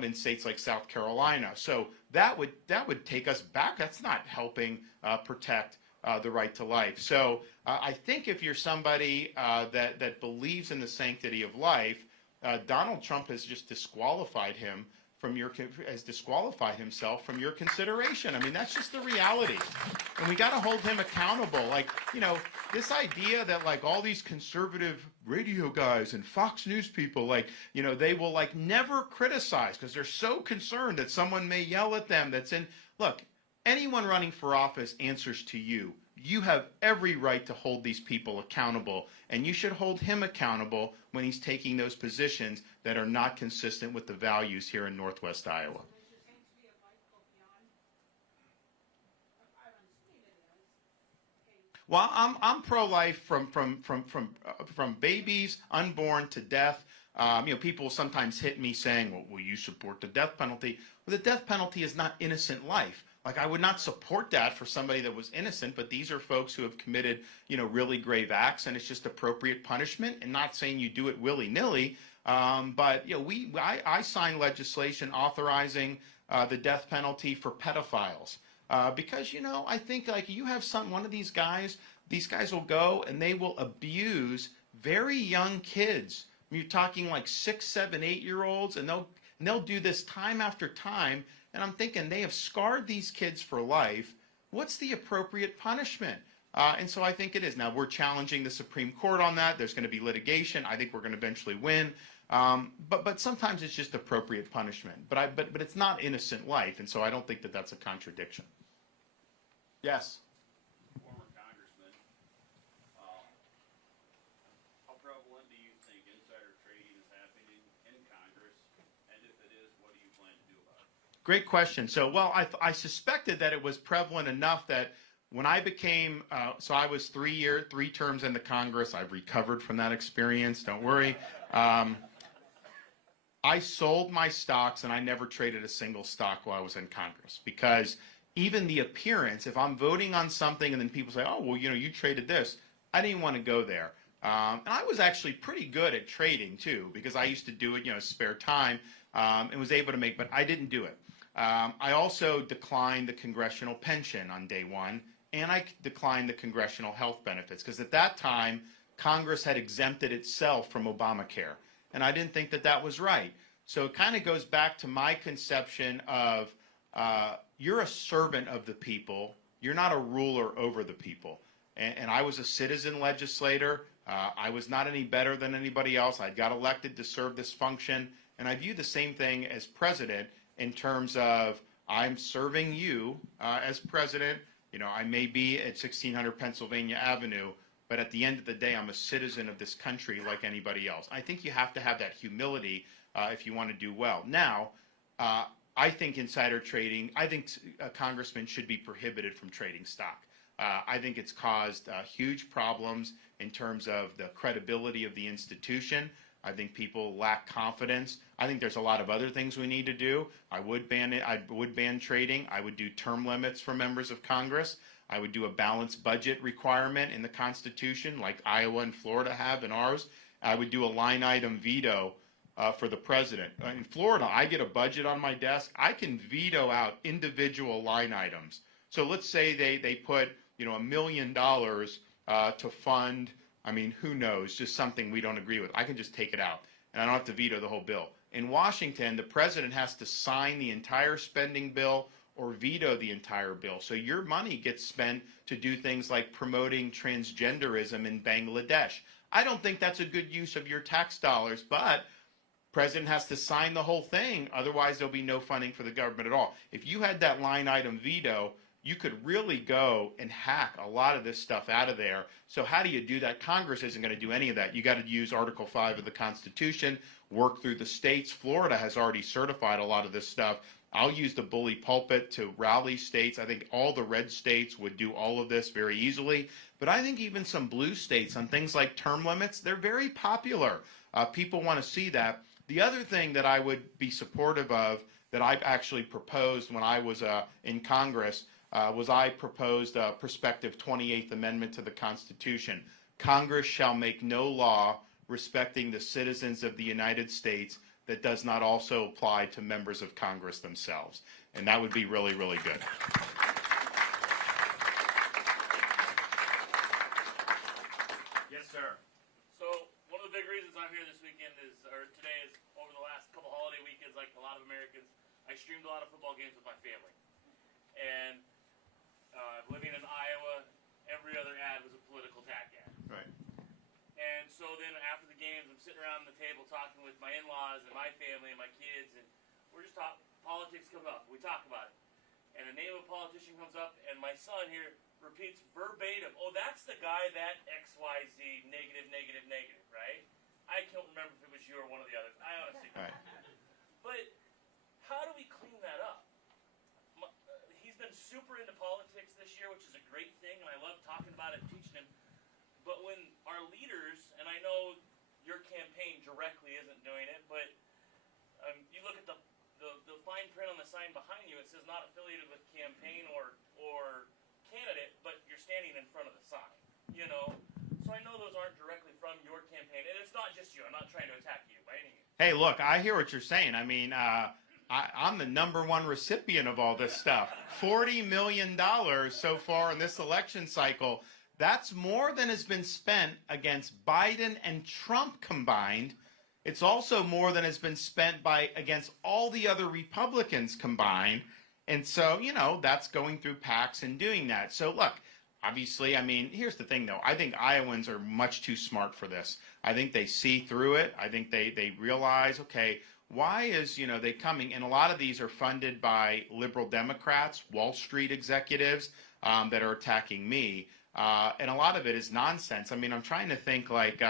in states like South Carolina. So that would take us back. That's not helping protect the right to life. So I think if you're somebody that believes in the sanctity of life, Donald Trump has just disqualified himself from your consideration. I mean, that's just the reality. And we got to hold him accountable. Like, this idea that like all these conservative radio guys and Fox News people, like, they will like never criticize because they're so concerned that someone may yell at them look, anyone running for office answers to you. You have every right to hold these people accountable, and you should hold him accountable when he's taking those positions that are not consistent with the values here in Northwest Iowa. Well, I'm pro-life from babies unborn to death. People sometimes hit me saying, "Well, will you support the death penalty?" Well, the death penalty is not innocent life. Like, I would not support that for somebody that was innocent, but these are folks who have committed, really grave acts, and it's just appropriate punishment. And not saying you do it willy-nilly, but I signed legislation authorizing the death penalty for pedophiles because I think like you have one of these guys will go and they will abuse very young kids. I mean, you're talking like 6, 7, 8-year-olds, and they'll do this time after time. And I'm thinking they have scarred these kids for life. What's the appropriate punishment? And so I think it is. Now, we're challenging the Supreme Court on that. There's going to be litigation. I think we're going to eventually win. But sometimes it's just appropriate punishment. But it's not innocent life, and so I don't think that that's a contradiction. Yes? Former congressman, how prevalent do you think insider trading is happening in Congress? And if it is, what do you plan to do about it? Great question. So, I suspected that it was prevalent enough that when I became, so I was 3 terms in the Congress. I've recovered from that experience. Don't worry. I sold my stocks, and I never traded a single stock while I was in Congress because even the appearance, if I'm voting on something and then people say, "Oh, well, you traded this," I didn't want to go there. And I was actually pretty good at trading too because I used to do it, spare time, and was able to make, but I didn't do it. I also declined the congressional pension on day one, and I declined the congressional health benefits because at that time, Congress had exempted itself from Obamacare, and I didn't think that that was right. So it kind of goes back to my conception of you're a servant of the people. You're not a ruler over the people. And I was a citizen legislator. I was not any better than anybody else. I got elected to serve this function, and I view the same thing as president in terms of I'm serving you as president. I may be at 1600 Pennsylvania Avenue, but at the end of the day, I'm a citizen of this country like anybody else. I think you have to have that humility if you want to do well. Now, I think insider trading, I think congressmen should be prohibited from trading stock. I think it's caused huge problems in terms of the credibility of the institution. I think people lack confidence. I think there's a lot of other things we need to do. I would ban it. I would ban trading. I would do term limits for members of Congress. I would do a balanced budget requirement in the Constitution like Iowa and Florida have in ours. I would do a line item veto for the president. In Florida, I get a budget on my desk. I can veto out individual line items. So let's say they put $1 million to fund, I mean, who knows, just something we don't agree with. I can just take it out, and I don't have to veto the whole bill. In Washington, the president has to sign the entire spending bill or veto the entire bill. So your money gets spent to do things like promoting transgenderism in Bangladesh. I don't think that's a good use of your tax dollars, but president has to sign the whole thing. Otherwise, there'll be no funding for the government at all. If you had that line item veto, you could really go and hack a lot of this stuff out of there. So how do you do that? Congress isn't going to do any of that. You got to use Article 5 of the Constitution, work through the states. Florida has already certified a lot of this stuff. I'll use the bully pulpit to rally states. I think all the red states would do all of this very easily. But I think even some blue states on things like term limits, they're very popular. People want to see that. The other thing that I would be supportive of that I've actually proposed when I was in Congress was I proposed a prospective 28th Amendment to the Constitution. Congress shall make no law respecting the citizens of the United States that does not also apply to members of Congress themselves. And that would be really, really good. Yes, sir. So one of the big reasons I'm here this weekend today is over the last couple holiday weekends, like a lot of Americans, I streamed a lot of football games with my family. And living in Iowa, every other ad was a political tack ad. Right. And so then after the games, I'm sitting around the table talking with my in-laws and my family and my kids, and we're just talking, politics comes up. We talk about it. And a name of a politician comes up, and my son here repeats verbatim, oh, that's the guy that XYZ, negative, negative, negative, right? I can't remember if it was you or one of the others. I honestly don't. Right. But how do we clean that up? He's been super into politics this year, which is a great thing, and I love talking about it and teaching him. But when our leaders, and I know your campaign directly isn't doing it, but you look at the fine print on the sign behind you, it says not affiliated with campaign or candidate, but you're standing in front of the sign, So I know those aren't directly from your campaign, and it's not just you. I'm not trying to attack you by any means. Hey, look, I hear what you're saying. I mean, I'm the #1 recipient of all this stuff. $40 million so far in this election cycle. That's more than has been spent against Biden and Trump combined. It's also more than has been spent against all the other Republicans combined. And so, that's going through PACs and doing that. So, look, obviously, I mean, here's the thing, though. I think Iowans are much too smart for this. I think they see through it. I think they realize, okay, why is, they coming? And a lot of these are funded by liberal Democrats, Wall Street executives that are attacking me. And a lot of it is nonsense. I mean, I'm trying to think like,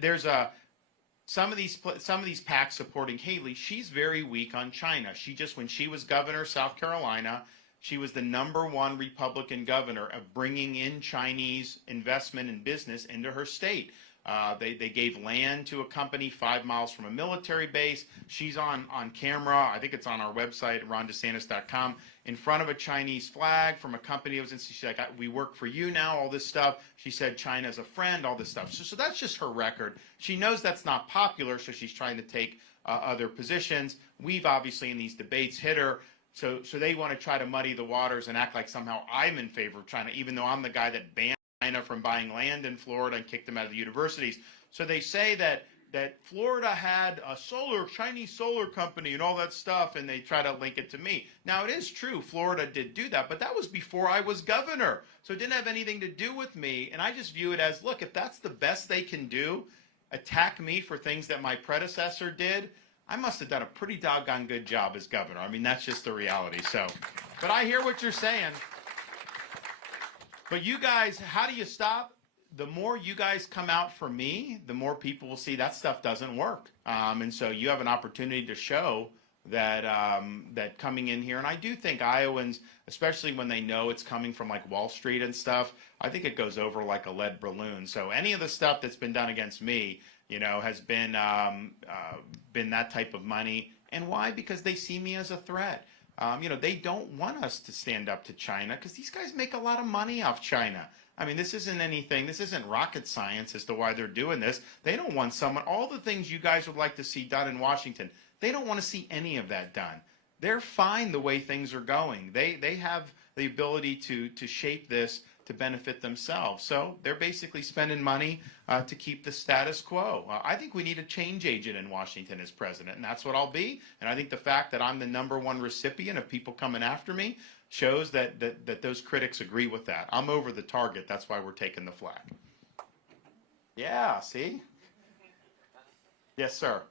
there's some of these PACs supporting Haley. She's very weak on China. When she was governor of South Carolina, she was the #1 Republican governor of bringing in Chinese investment and business into her state. They gave land to a company 5 miles from a military base. She's on camera, I think it's on our website, rondesantis.com, in front of a Chinese flag from a company that was in. She's like, we work for you now, all this stuff. She said China's a friend, all this stuff. So that's just her record. She knows that's not popular, so she's trying to take other positions. We've obviously in these debates hit her. So they want to try to muddy the waters and act like somehow I'm in favor of China, even though I'm the guy that banned China from buying land in Florida and kicked them out of the universities. So they say that Florida had a Chinese solar company and all that stuff, and they try to link it to me. Now, it is true, Florida did do that, but that was before I was governor. So it didn't have anything to do with me, and I just view it as, look, if that's the best they can do, attack me for things that my predecessor did, I must have done a pretty doggone good job as governor. I mean, that's just the reality. So, but I hear what you're saying. But you guys, how do you stop? the more you guys come out for me, the more people will see that stuff doesn't work. And so you have an opportunity to show that that coming in here, and I do think Iowans, especially when they know it's coming from like Wall Street and stuff, I think it goes over like a lead balloon. So any of the stuff that's been done against me, has been that type of money. And why? Because they see me as a threat. They don't want us to stand up to China because these guys make a lot of money off China. I mean, this isn't rocket science as to why they're doing this. They don't want all the things you guys would like to see done in Washington, they don't want to see any of that done. They're fine the way things are going. They have the ability to shape this to benefit themselves. So they're basically spending money to keep the status quo. I think we need a change agent in Washington as president, and that's what I'll be. And I think the fact that I'm the #1 recipient of people coming after me shows that those critics agree with that. I'm over the target. That's why we're taking the flag. Yeah, see? Yes, sir.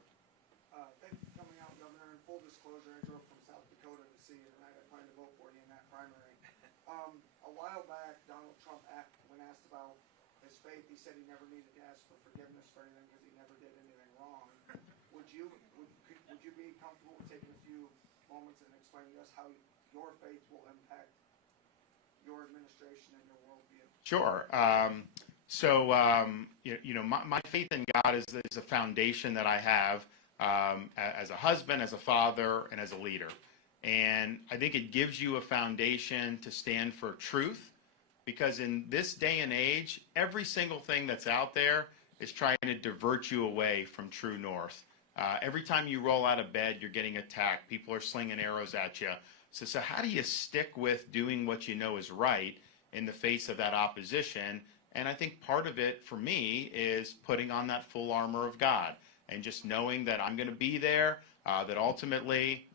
Thank you for coming out, Governor. In full disclosure, I drove from South Dakota to see you tonight. I plan to vote for you in that primary. A while back, Donald Trump, when asked about his faith, he said he never needed to ask for forgiveness for anything because he never did anything wrong. Would you be comfortable with taking a few moments and explaining to us how your faith will impact your administration and your worldview? Sure. My faith in God is a foundation that I have as a husband, as a father, and as a leader. And I think it gives you a foundation to stand for truth, because in this day and age, every single thing that's out there is trying to divert you away from true north. Every time you roll out of bed, you're getting attacked. People are slinging arrows at you. So how do you stick with doing what you know is right in the face of that opposition? And I think part of it for me is putting on that full armor of God and just knowing that I'm going to be there, that ultimately,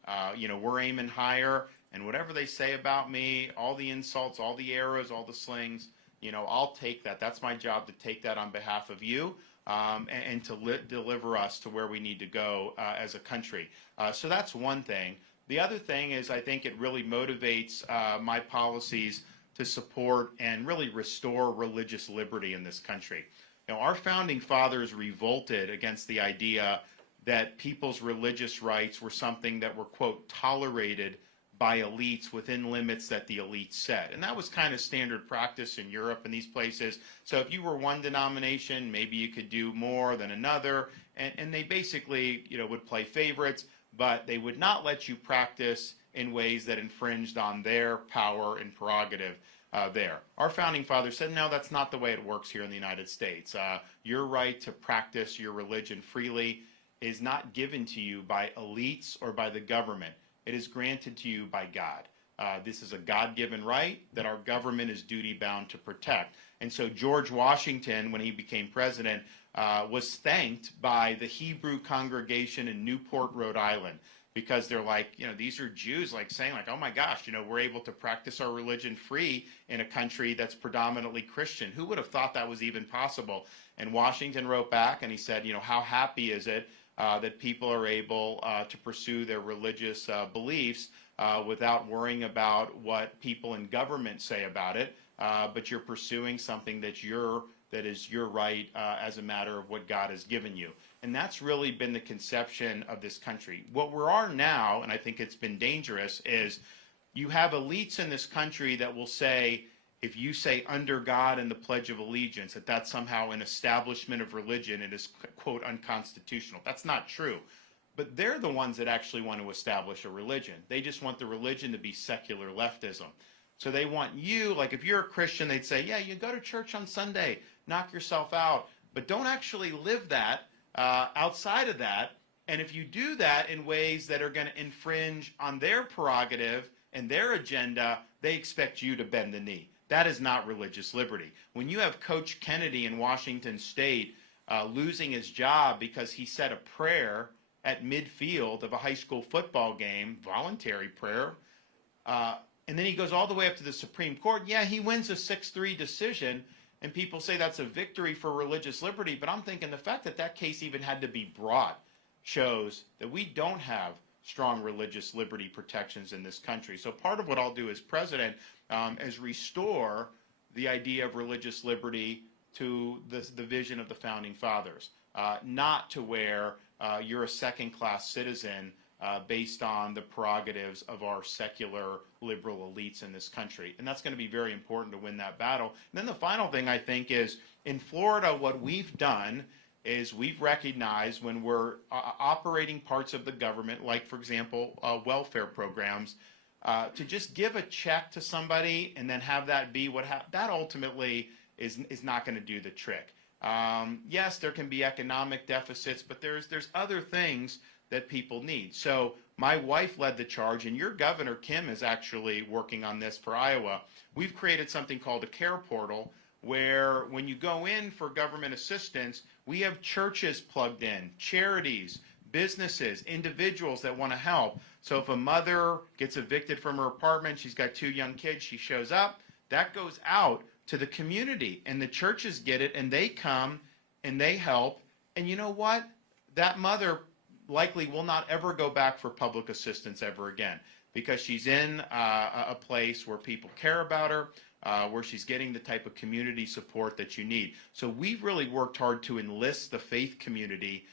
we're aiming higher, and whatever they say about me, all the insults, all the arrows, all the slings, I'll take that. That's my job, to take that on behalf of you and to deliver us to where we need to go as a country. So that's one thing. The other thing is I think it really motivates my policies to support and really restore religious liberty in this country. Our founding fathers revolted against the idea that people's religious rights were something that were, quote, tolerated by elites within limits that the elites set. And that was kind of standard practice in Europe and these places. So if you were one denomination, maybe you could do more than another. And they basically, would play favorites, but they would not let you practice in ways that infringed on their power and prerogative there. Our founding fathers said, no, that's not the way it works here in the United States. Your right to practice your religion freely is not given to you by elites or by the government. It is granted to you by God. This is a God-given right that our government is duty-bound to protect. And so George Washington, when he became president, was thanked by the Hebrew congregation in Newport, Rhode Island, because they're like, these are Jews, saying oh my gosh, we're able to practice our religion free in a country that's predominantly Christian. Who would have thought that was even possible? And Washington wrote back and he said, how happy is it that people are able to pursue their religious beliefs without worrying about what people in government say about it, but you're pursuing something that is your right as a matter of what God has given you. And that's really been the conception of this country. What we are now, and I think it's been dangerous, is you have elites in this country that will say, if you say under God and the Pledge of Allegiance, that that's somehow an establishment of religion, it is, quote, unconstitutional. That's not true. But they're the ones that actually want to establish a religion. They just want the religion to be secular leftism. So they want you, if you're a Christian, they'd say, yeah, you go to church on Sunday, knock yourself out, but don't actually live that outside of that. And if you do that in ways that are going to infringe on their prerogative and their agenda, they expect you to bend the knee. That is not religious liberty. When you have Coach Kennedy in Washington State losing his job because he said a prayer at midfield of a high school football game, voluntary prayer, and then he goes all the way up to the Supreme Court, yeah, he wins a 6-3 decision, and people say that's a victory for religious liberty, but I'm thinking the fact that that case even had to be brought shows that we don't have strong religious liberty protections in this country. So part of what I'll do as president is restore the idea of religious liberty to the vision of the Founding Fathers, not to where you're a second-class citizen based on the prerogatives of our secular liberal elites in this country. And that's going to be very important to win that battle. And then the final thing, I think, is in Florida, what we've done is we've recognized when we're operating parts of the government, like, for example, welfare programs, to just give a check to somebody and then have that be that ultimately is not going to do the trick. Yes, there can be economic deficits, but there's other things that people need. So my wife led the charge, and your governor, Kim, is actually working on this for Iowa. We've created something called a care portal, where when you go in for government assistance, we have churches plugged in, charities, businesses, individuals that want to help. So if a mother gets evicted from her apartment, she's got 2 young kids, she shows up, that goes out to the community, and the churches get it, and they come and they help. And you know what? That mother likely will not ever go back for public assistance ever again, because she's in a place where people care about her, where she's getting the type of community support that you need. So we've really worked hard to enlist the faith community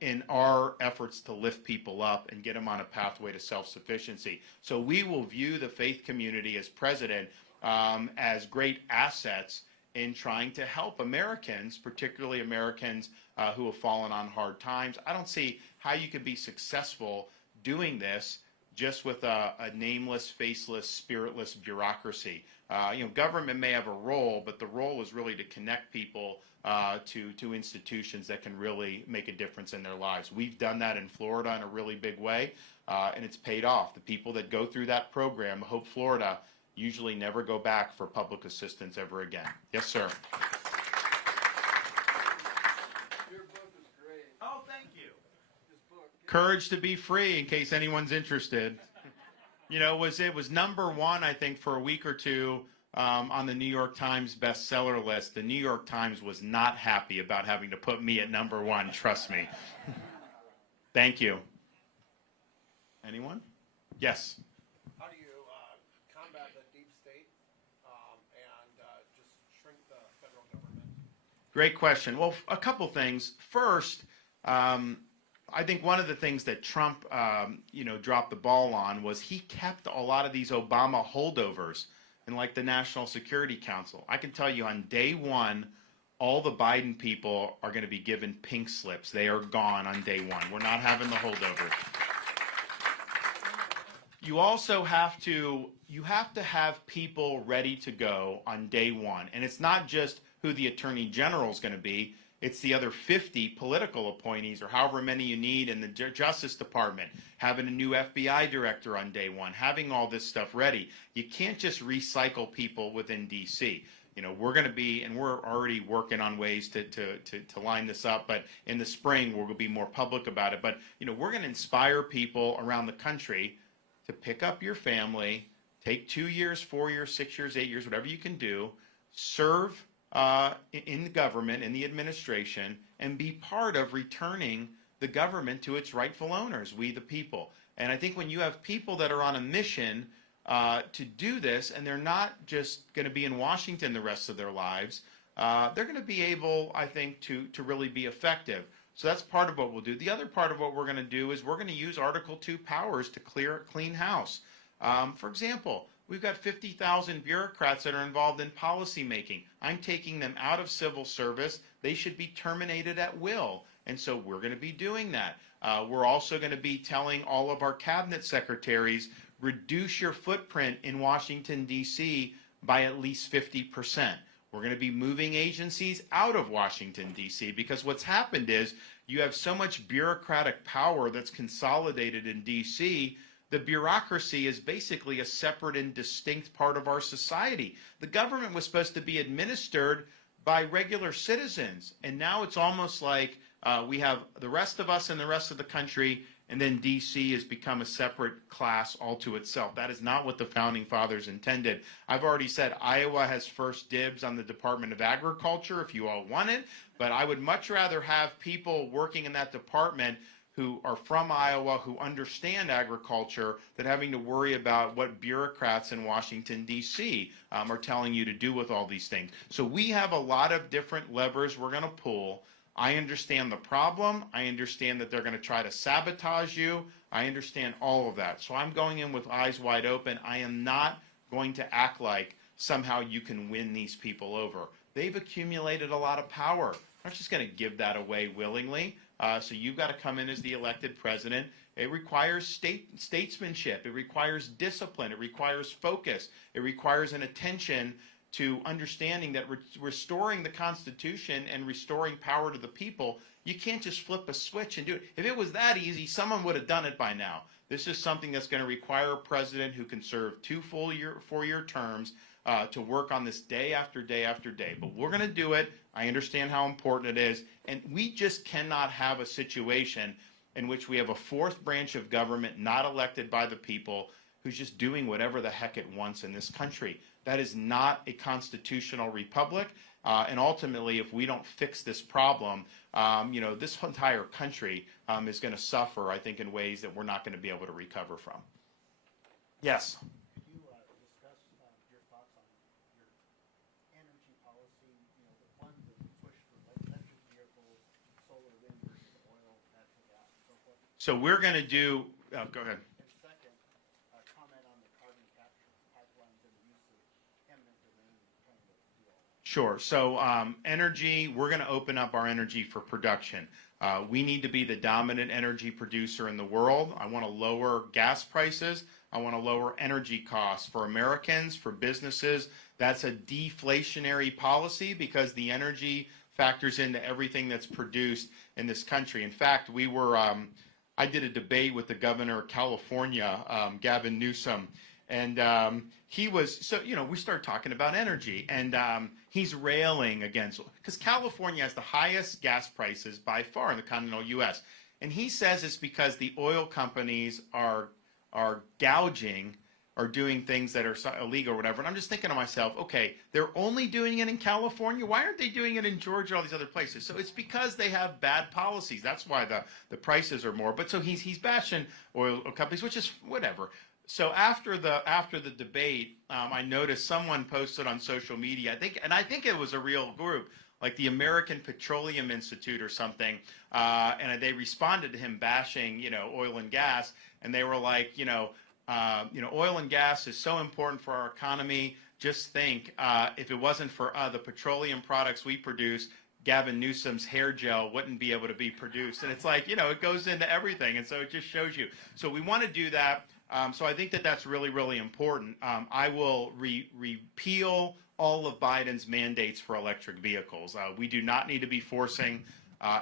in our efforts to lift people up and get them on a pathway to self-sufficiency. So we will view the faith community as president as great assets in trying to help Americans, particularly Americans who have fallen on hard times. I don't see how you could be successful doing this just with a nameless, faceless, spiritless bureaucracy. Government may have a role, but the role is really to connect people to institutions that can really make a difference in their lives. We've done that in Florida in a really big way, and it's paid off. The people that go through that program, Hope Florida, usually never go back for public assistance ever again. Yes, sir. Your book is great. Oh, thank you. This book. Courage to Be Free, in case anyone's interested. It was #1, I think, for a week or two on the New York Times bestseller list. The New York Times was not happy about having to put me at #1, trust me. Thank you. Anyone? Yes. How do you combat the deep state and just shrink the federal government? Great question. Well, a couple things. First, I think one of the things that Trump, dropped the ball on was he kept a lot of these Obama holdovers in like the National Security Council. I can tell you on day 1, all the Biden people are going to be given pink slips. They are gone on day 1. We're not having the holdovers. You also have to have people ready to go on day 1. And it's not just who the Attorney General is going to be. It's the other 50 political appointees or however many you need in the Justice Department, having a new FBI director on day 1, having all this stuff ready. You can't just recycle people within D.C. We're going to be, and we're already working on ways to line this up, but in the spring we're going to be more public about it. But, we're going to inspire people around the country to pick up your family, take 2 years, 4 years, 6 years, 8 years, whatever you can do, serve in the government, in the administration, and be part of returning the government to its rightful owners, we the people. And I think when you have people that are on a mission to do this, and they're not just going to be in Washington the rest of their lives, they're going to be able, I think, to really be effective. So that's part of what we'll do. The other part of what we're going to do is we're going to use Article 2 powers to clean house. For example, we've got 50,000 bureaucrats that are involved in policy making. I'm taking them out of civil service. They should be terminated at will. And so we're going to be doing that. We're also going to be telling all of our cabinet secretaries, reduce your footprint in Washington, D.C. by at least 50%. We're going to be moving agencies out of Washington, D.C. because what's happened is you have so much bureaucratic power that's consolidated in D.C., the bureaucracy is basically a separate and distinct part of our society. The government was supposed to be administered by regular citizens, and now it's almost like we have the rest of us and the rest of the country, and then D.C. has become a separate class all to itself. That is not what the Founding Fathers intended. I've already said Iowa has first dibs on the Department of Agriculture if you all want it, but I would much rather have people working in that department who are from Iowa, who understand agriculture, than having to worry about what bureaucrats in Washington, D.C. Are telling you to do with all these things. So we have a lot of different levers we're going to pull. I understand the problem. I understand that they're going to try to sabotage you. I understand all of that. So I'm going in with eyes wide open. I am not going to act like somehow you can win these people over. They've accumulated a lot of power. I'm not just going to give that away willingly. So you've got to come in as the elected president. It requires statesmanship. It requires discipline. It requires focus. It requires an attention to understanding that restoring the Constitution and restoring power to the people, you can't just flip a switch and do it. If it was that easy, someone would have done it by now. This is something that's going to require a president who can serve 2 full 4-year terms to work on this day after day after day. But we're going to do it. I understand how important it is. And we just cannot have a situation in which we have a 4th branch of government not elected by the people who's just doing whatever the heck it wants in this country. That is not a constitutional republic. And ultimately, if we don't fix this problem, this entire country is going to suffer, I think, in ways that we're not going to be able to recover from. Yes? Could you discuss your thoughts on your energy policy, the one that push for electric vehicles, solar, wind versus oil, natural gas, and so forth? So we're going to do, go ahead. And second, comment on the carbon capture pipelines and the use of eminent domain trying to do all that. Sure. So energy, we're going to open up our energy for production. We need to be the dominant energy producer in the world. I want to lower gas prices. I want to lower energy costs for Americans, for businesses. That's a deflationary policy because the energy factors into everything that's produced in this country. In fact, I did a debate with the governor of California, Gavin Newsom, and we started talking about energy, and he's railing against, because California has the highest gas prices by far in the continental U.S., and he says it's because the oil companies are gouging or doing things that are illegal or whatever. And I'm just thinking to myself, okay, they're only doing it in California. Why aren't they doing it in Georgia, all these other places? So it's because they have bad policies. That's why the prices are more. But so he's bashing oil companies, which is whatever. So after the debate, I noticed someone posted on social media, I think it was a real group, like the American Petroleum Institute or something, and they responded to him bashing, oil and gas, and they were like, oil and gas is so important for our economy. Just think, if it wasn't for the petroleum products we produce, Gavin Newsom's hair gel wouldn't be able to be produced. And it's like, it goes into everything, and so it just shows you. So we want to do that. So I think that's really, really important. I will repeal all of Biden's mandates for electric vehicles. We do not need to be forcing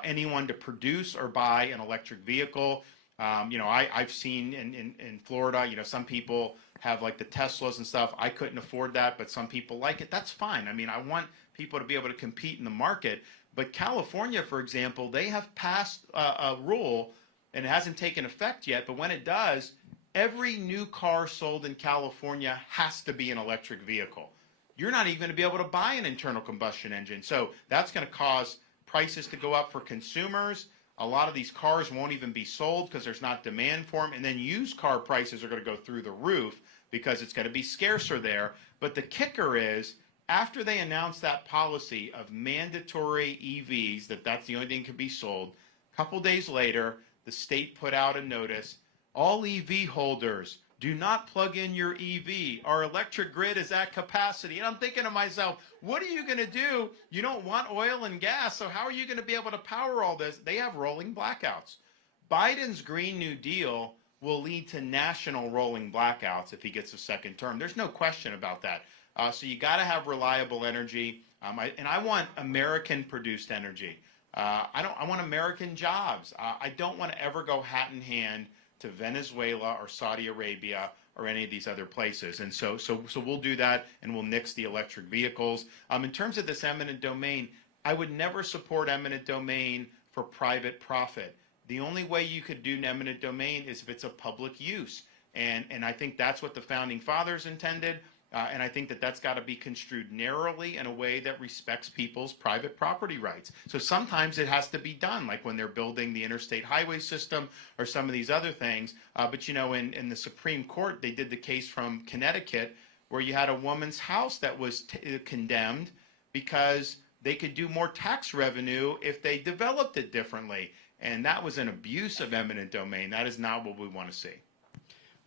anyone to produce or buy an electric vehicle. I've seen in Florida, some people have like the Teslas and stuff. I couldn't afford that, but some people like it. That's fine. I mean, I want people to be able to compete in the market. But California, for example, they have passed a rule, and it hasn't taken effect yet, but when it does, every new car sold in California has to be an electric vehicle. You're not even going to be able to buy an internal combustion engine. So that's going to cause prices to go up for consumers. A lot of these cars won't even be sold because there's not demand for them. And then used car prices are going to go through the roof because it's going to be scarcer there. But the kicker is, after they announced that policy of mandatory EVs, that's the only thing that can be sold, a couple days later, the state put out a notice, all EV holders, do not plug in your EV. Our electric grid is at capacity. And I'm thinking to myself, what are you going to do? You don't want oil and gas, so how are you going to be able to power all this? They have rolling blackouts. Biden's Green New Deal will lead to national rolling blackouts if he gets a second term. There's no question about that. So you got to have reliable energy. I want American-produced energy. I want American jobs. I don't want to ever go hat in hand to Venezuela or Saudi Arabia or any of these other places. And so we'll do that, and we'll nix the electric vehicles. In terms of this eminent domain, I would never support eminent domain for private profit. The only way you could do eminent domain is if it's a public use. And I think that's what the Founding Fathers intended. And I think that that's got to be construed narrowly in a way that respects people's private property rights. So sometimes it has to be done, like when they're building the interstate highway system or some of these other things. But, you know, in the Supreme Court, they did the case from Connecticut where you had a woman's house that was condemned because they could do more tax revenue if they developed it differently. And that was an abuse of eminent domain. That is not what we want to see.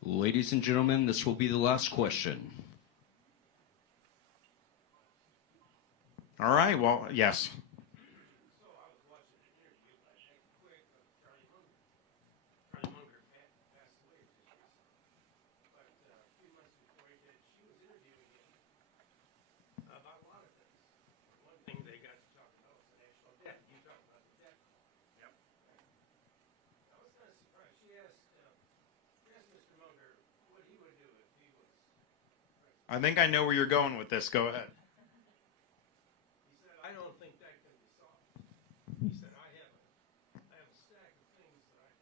Ladies and gentlemen, this will be the last question. All right, well, yes. So I was watching an interview by Nick Quick of Charlie Munger. Charlie Munger passed away just recently. But a few months before he did, she was interviewing him about a lot of things. One thing they got to talk about was the national debt. You talked about the debt. Yep. I was kind of surprised. She asked Mr. Munger what he would do if he was president. I think I know where you're going with this. Go ahead. He said, I don't think that can be solved. He said, I have a stack of things that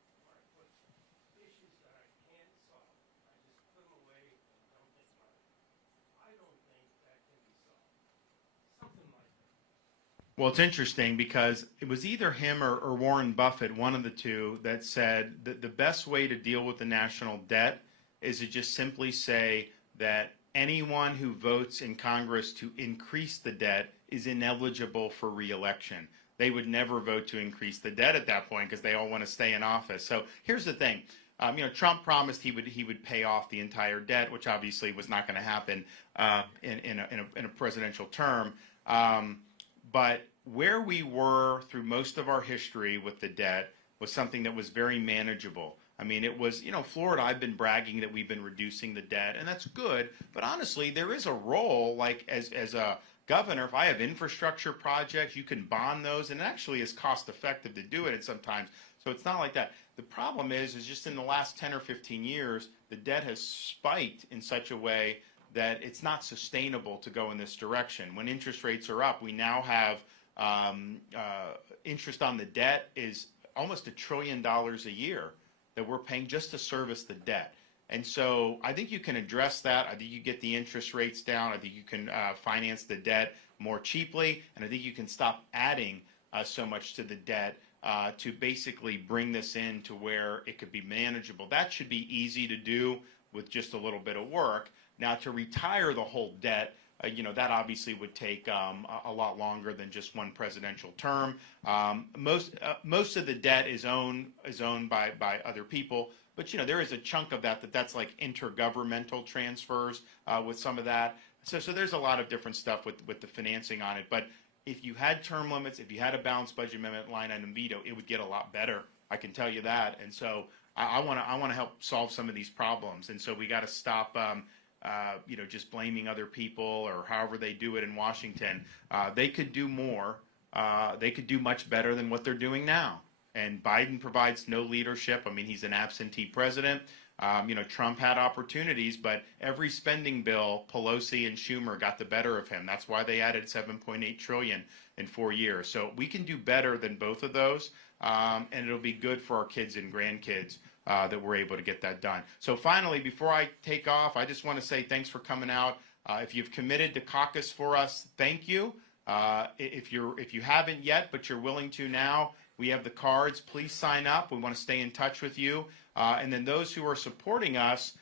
issues that I can't solve. I just put them away and don't think about it. I don't think that can be solved. Something like that. Well, it's interesting because it was either him or Warren Buffett, one of the two, that said that the best way to deal with the national debt is to just simply say that anyone who votes in Congress to increase the debt is ineligible for re-election. They would never vote to increase the debt at that point because they all want to stay in office. So here's the thing. You know, Trump promised he would pay off the entire debt, which obviously was not going to happen in a presidential term. But where we were through most of our history with the debt was something that was very manageable. I mean, it was, you know, Florida, I've been bragging that we've been reducing the debt, and that's good. But honestly, there is a role, like as a governor, if I have infrastructure projects, you can bond those, and it actually is cost effective to do it sometimes. So it's not like that. The problem is just in the last 10 or 15 years, the debt has spiked in such a way that it's not sustainable to go in this direction. When interest rates are up, we now have interest on the debt is almost $1 trillion a year that we're paying just to service the debt. And so I think you can address that. I think you get the interest rates down. I think you can finance the debt more cheaply. And I think you can stop adding so much to the debt to basically bring this in to where it could be manageable. That should be easy to do with just a little bit of work. Now, to retire the whole debt, you know, that obviously would take a lot longer than just one presidential term. Most of the debt is owned by other people, but you know there is a chunk of that's like intergovernmental transfers with some of that. So there's a lot of different stuff with the financing on it. But if you had term limits, if you had a balanced budget amendment line item veto, it would get a lot better. I can tell you that. And so I want to help solve some of these problems. And so we got to stop. You know, just blaming other people or however they do it in Washington. They could do more. They could do much better than what they're doing now. And Biden provides no leadership. I mean, he's an absentee president. You know, Trump had opportunities, but every spending bill, Pelosi and Schumer got the better of him. That's why they added $7.8 trillion in 4 years. So we can do better than both of those, and it'll be good for our kids and grandkids. That we're able to get that done. So finally, before I take off, I just want to say thanks for coming out. If you've committed to caucus for us, thank you. If you haven't yet, but you're willing to now, we have the cards. Please sign up. We want to stay in touch with you. And then those who are supporting us,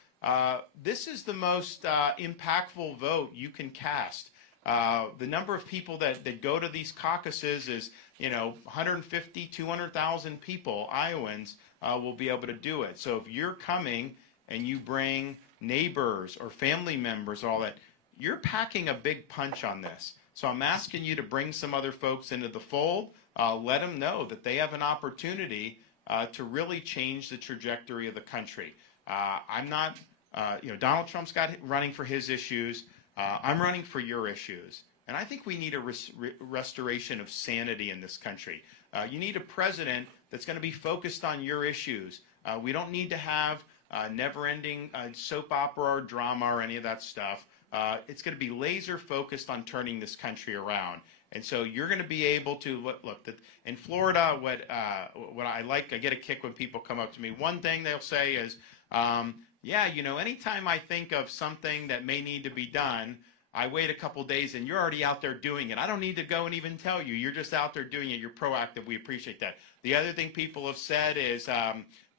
this is the most impactful vote you can cast. The number of people that go to these caucuses is, you know, 150, 200,000 people, Iowans, will be able to do it. So if you're coming and you bring neighbors or family members, all that, you're packing a big punch on this. So I'm asking you to bring some other folks into the fold. Let them know that they have an opportunity to really change the trajectory of the country. I'm not, you know, Donald Trump's running for his issues. I'm running for your issues. And I think we need a restoration of sanity in this country. You need a president that's going to be focused on your issues. We don't need to have never-ending soap opera or drama or any of that stuff. It's going to be laser focused on turning this country around. And so you're going to be able to look in Florida. What I like, I get a kick when people come up to me. One thing they'll say is, yeah, you know, anytime I think of something that may need to be done, I wait a couple days and you're already out there doing it. I don't need to go and even tell you. You're just out there doing it. You're proactive. We appreciate that. The other thing people have said is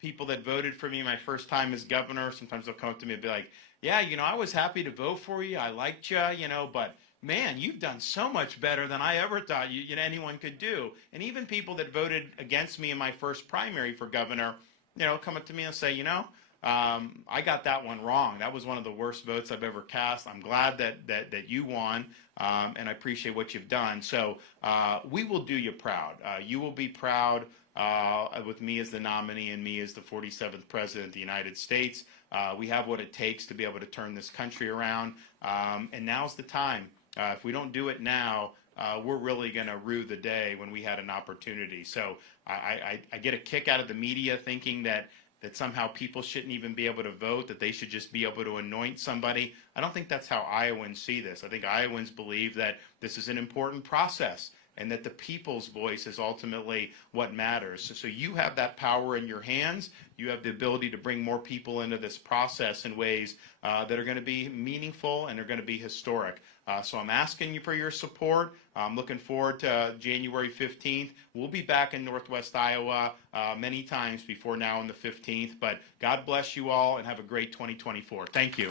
people that voted for me my first time as governor, sometimes they'll come up to me and be like, yeah, you know, I was happy to vote for you. I liked you, you know, but man, you've done so much better than I ever thought anyone could do. And even people that voted against me in my first primary for governor, you know, come up to me and say, you know, I got that one wrong. That was one of the worst votes I've ever cast. I'm glad that you won, and I appreciate what you've done. So we will do you proud. You will be proud with me as the nominee and me as the 47th President of the United States. We have what it takes to be able to turn this country around, and now's the time. If we don't do it now, we're really going to rue the day when we had an opportunity. So I get a kick out of the media thinking that somehow people shouldn't even be able to vote, that they should just be able to anoint somebody. I don't think that's how Iowans see this. I think Iowans believe that this is an important process and that the people's voice is ultimately what matters. So you have that power in your hands. You have the ability to bring more people into this process in ways that are going to be meaningful and are going to be historic. So I'm asking you for your support. I'm looking forward to January 15th. We'll be back in Northwest Iowa many times before now on the 15th. But God bless you all and have a great 2024. Thank you.